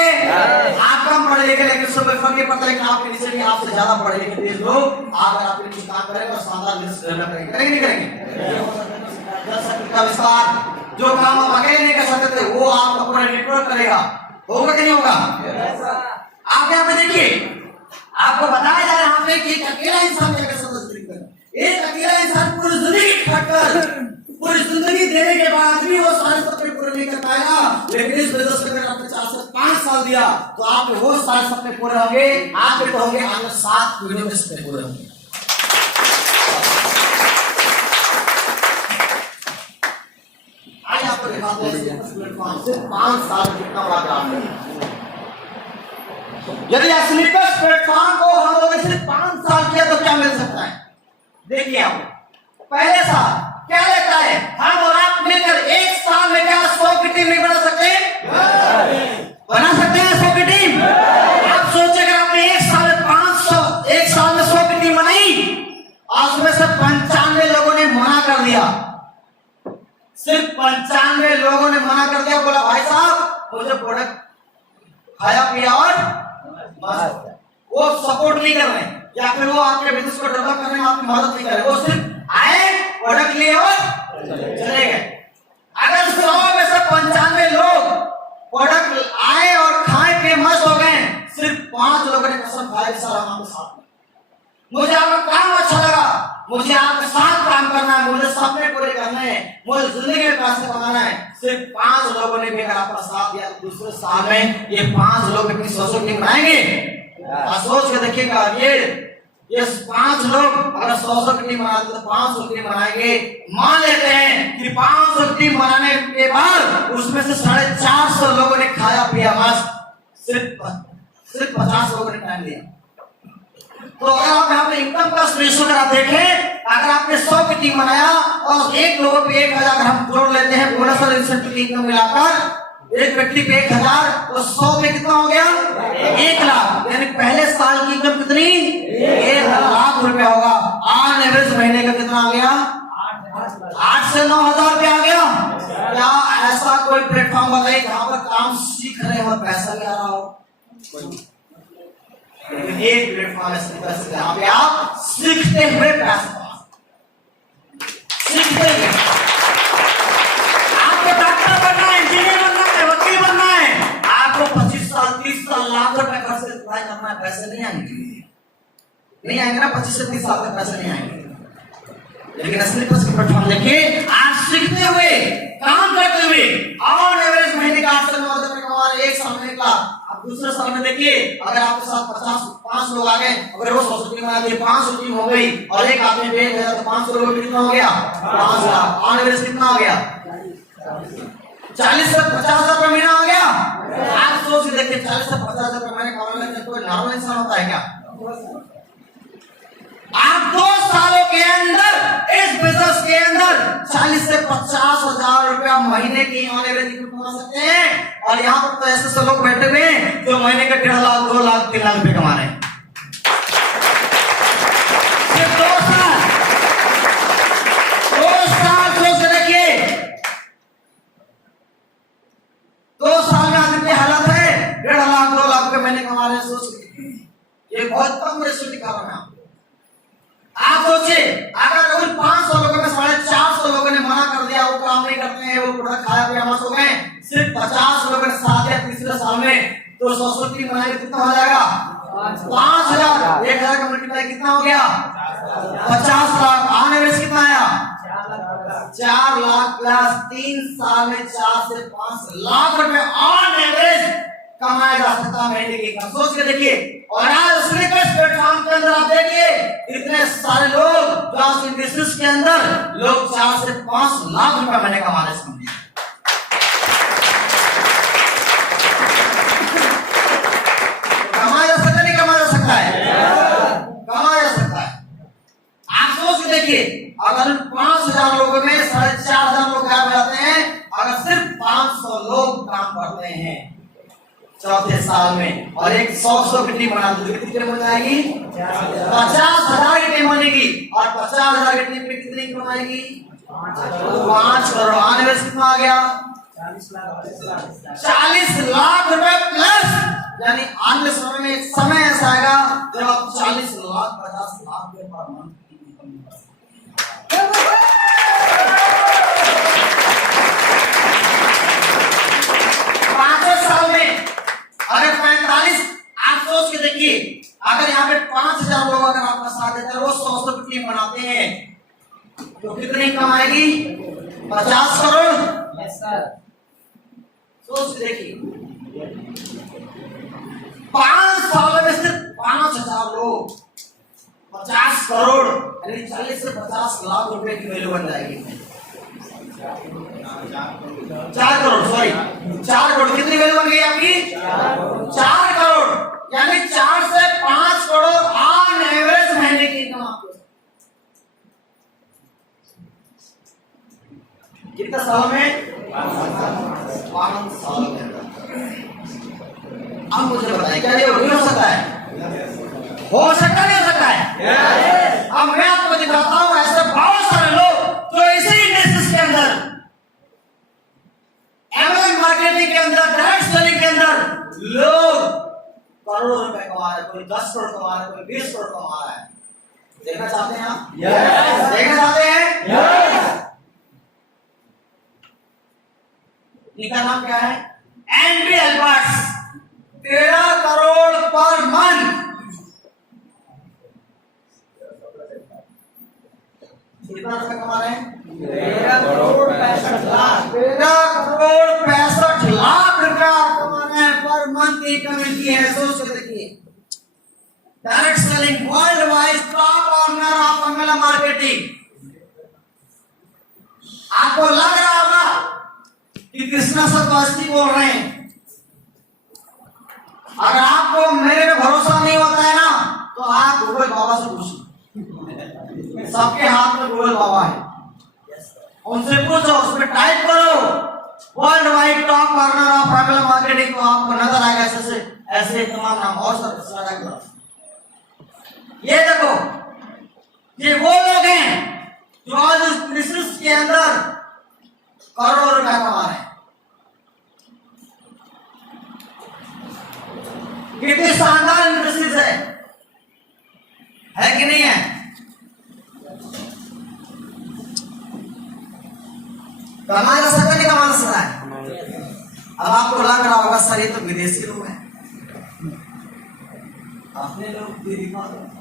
आप कम पढ़े लिखे लेकिन उससे कोई फर्क नहीं पड़ता, लेकिन आपके नीचे भी आपसे ज्यादा पढ़े लिखे तेज लोग अगर आपके नीचे काम करेंगे और शानदार लिस्ट डेवलप करेंगे, करेंगे नहीं करेंगे? जनशक्ति का विस्तार, जो काम आप अकेले नहीं कर सकते थे वो आपका पूरा नेटवर्क करेगा। होगा कि नहीं होगा? आप यहाँ पे देखिए, आपको बताया जा रहा है यहाँ पे कि एक अकेला इंसान क्या कर सकता है। एक अकेला इंसान पूरी जिंदगी खटकर, पूरी जिंदगी देने के बाद भी वो सारे सपने पूरे नहीं कर पाएगा, लेकिन इस बिजनेस में अगर आपने 4 से 5 साल दिया तो आपके वो सारे सपने पूरे होंगे। आपके तो होंगे आगे 7 पीढ़ियों के सपने पूरे होंगे। आज आपको दिखाते हैं प्लेटफॉर्म से 5 साल कितना बड़ा काम है। यदि स्लीपर्स प्लेटफॉर्म को हम लोगों ने सिर्फ 5 साल किया तो क्या मिल सकता है? देखिए आप, पहले साल क्या लेता है, हम और आप मिलकर 1 साल में क्या 100 की टीम नहीं बना सकते? बना सकते हैं 100 की टीम। आप सोचिए अगर आपने 1 साल में 500, 1 साल में 100 की टीम बनाई और उसमें से 95 लोगों ने मना कर दिया, सिर्फ 95 लोगों ने मना कर दिया, बोला भाई साहब मुझे प्रोडक्ट खाया पिया और बस, वो सपोर्ट नहीं कर रहे या फिर वो आपके बिजनेस को डेवलप करने में आपकी मदद नहीं कर रहे, वो सिर्फ आए प्रोडक्ट लिए और चले गए। अगर 100 में से 95 लोग प्रोडक्ट आए और खाए पिए मस्त हो गए, सिर्फ 5 लोगों ने कसम खाई सर हम आपके साथ, मुझे आपका काम अच्छा लगा, मुझे आपके साथ काम करना है, मुझे सपने पूरे करने हैं, मुझे जिंदगी में पैसे कमाना है, सिर्फ 5 लोगों ने भी अगर आपका साथ दिया तो दूसरे साल में ये 5 लोग अपनी 100 टीम बनाएंगे। सोच के देखिएगा, ये 5 लोग अगर 100 की टीम बनाते तो 500 टीम बनाएंगे। मान लेते हैं कि 500 टीम बनाने के बाद उसमें से 450 लोगों ने खाया पिया, बस सिर्फ 50 लोगों ने टाइम दिया। तो अगर आप यहाँ पे इनकम का रेशियो अगर आप देखें, अगर आपने 100 की टीम बनाया और 1 लोगों पे 1000 अगर हम जोड़ लेते हैं बोनस और इंसेंटिव इनकम मिलाकर एक व्यक्ति पे 1000 तो 100 पे कितना हो गया 1 लाख, यानी पहले साल की इनकम कितनी 1 लाख रुपया होगा। ऑन एवरेज महीने का कितना आ गया 8 से 9,000 रुपया आ गया। क्या ऐसा कोई प्लेटफॉर्म बताइए जहां पर काम सीख रहे हो पैसा भी आ रहा हो? एक प्लेटफॉर्म है जहां पे आप सीखते हुए पैसा सीखते हुए। आपको डॉक्टर बनना है, इंजीनियर बनना है, वकील बनना है, आपको 25 साल 30 साल लाख रुपए खर्च से पढ़ाई करना है, पैसे नहीं आएंगे ना 25 से 30 साल तक पैसे नहीं आएंगे। लेकिन असली प्लेटफॉर्म देखिए, आप सीखते हुए काम करते हुए ऑन एवरेज महीने का 8 से 9,000 रुपए कमा रहे, एक साल में का। आप दूसरे साल में देखिए, अगर आपके साथ 5 लोग आ गए, अगर वो 100 टीम आ गई, 500 टीम हो गई और एक आदमी पे 1,000 तो 500 लोगों में कितना हो गया 5 लाख। ऑन एवरेज कितना हो गया 40 से 50,000 रुपए महीना हो गया। आप सोच के देखिए 40 से 50,000 रुपए महीने कमाने में कोई नॉर्मल इंसान होता है क्या? आप 2 सालों के अंदर इस बिजनेस के अंदर 40 से 50,000 रुपया महीने की ऑन एवरेज कमा सकते हैं। और यहाँ पर तो ऐसे लोग बैठे हुए हैं जो महीने के 1.5 लाख 2 लाख 3 लाख रुपए कमा रहे हैं। सिर्फ 2 साल सोच देखिए, 2 साल में आदमी की हालत है 1.5 लाख 2 लाख रुपए महीने कमा रहे हैं। सोच ये बहुत कम रेशियो दिखा रहा है। आप सोचिए, अगर उन 500 लोगों में 450 लोगों ने मना कर दिया, वो काम नहीं करते हैं, वो प्रोडक्ट खाया पिया मस्त हो गए, सिर्फ 50 लोगों ने साथ दिया तीसरे साल में, तो 100 टीम बनाएंगे कितना हो जाएगा 5,000। 1,000 का मल्टीप्लाई कितना हो गया 50 लाख। ऑन एवरेज कितना आया 4 लाख प्लस 3 साल में 4 से 5 लाख रुपए ऑन एवरेज कमाया जा सकता है महीने की। सोच के देखिए, और आज प्लेटफॉर्म के अंदर आप देखिए इतने सारे लोग जो इन बिजनेस के अंदर लोग 4 से 5 लाख रुपए महीने कमा रहे हैं। कमाया जा सकता है, नहीं कमाया जा सकता है? कमाया जा सकता है। आप सोच के देखिए, अगर 5,000 लोगों में 4,500 लोग गायब हो जाते हैं, अगर सिर्फ 500 लोग काम करते हैं चौथे साल में, और एक 100 की टीम बना दो, कितनी टीम बन जाएगी 50,000 की टीम बनेगी। और 50,000 की टीम पे कितनी इनकम आएगी 5 करोड़। ऑन एवरेज कितना आ गया 40 लाख रुपए प्लस। यानी आने समय में एक समय ऐसा आएगा जब आप 40 लाख 50 लाख रुपए पर मंथ की इनकम। 5 साल में अगर 45, आप सोच के देखिए, अगर यहाँ पे 5,000 लोग अगर आपका साथ देते हैं, वो 100 की टीम बनाते हैं, तो कितनी इनकम आएगी 50 करोड़। Yes sir. सोच के देखिए, 5 साल में सिर्फ 5,000 लोग 50 करोड़, यानी 40 से 50 लाख रुपए की वैल्यू बन जाएगी। 4 करोड़, सॉरी 4 करोड़ कितनी वैल्यू बन गई आपकी 4 करोड़, यानी 4 से 5 करोड़ ऑन एवरेज महीने की इनकम आपको। कितने साल में 5 साल के अंदर। अब मुझे बताइए, क्या ये हो सकता है? हो सकता नहीं हो सकता है? अब मैं आपको दिखाता हूं ऐसे बहुत सारे लोग जो इसी इंडस्ट्री के अंदर, एमएलएम मार्केटिंग के अंदर, डायरेक्ट सेलिंग के अंदर लोग करोड़ों रुपए कमा रहे हैं। कोई 10 करोड़ कमा रहा है, कोई 20 करोड़ कमा रहा है। देखना चाहते हैं आप? यस। देखना चाहते हैं? यस। इनका नाम क्या है? Andriy Albert's. 13 crore per month. कितना रुपए कमा रहे हैं? 13 करोड़ 65 लाख। 13 करोड़ 65 लाख रुपया कमा रहे हैं पर मंथ की इनकम मिलती है। सोच के देखिए, direct selling world wide top honour of MLM marketing. आपको लग रहा होगा कि कृष्णा सर तो असली बोल रहे हैं। अगर आपको मेरे पे भरोसा नहीं होता है ना, तो आप गूगल बाबा से पूछो। सबके हाथ में गूगल बाबा है, उनसे पूछो, उसमें टाइप करो world wide top corner of MLM marketing को आपको नजर आएगा ऐसे ऐसे तमाम नाम और सब। ये देखो ये वो लोग हैं जो आज उस बिजनेस के अंदर करोड़ों रुपया कमा रहे हैं। कितनी शानदार इंडस्ट्रीज है कि नहीं है? कमाना सकता नहीं कमाना सकता है। अब आपको लग रहा होगा सर ये तो विदेशी लोग हैं, अपने लोग भी दिखा दो।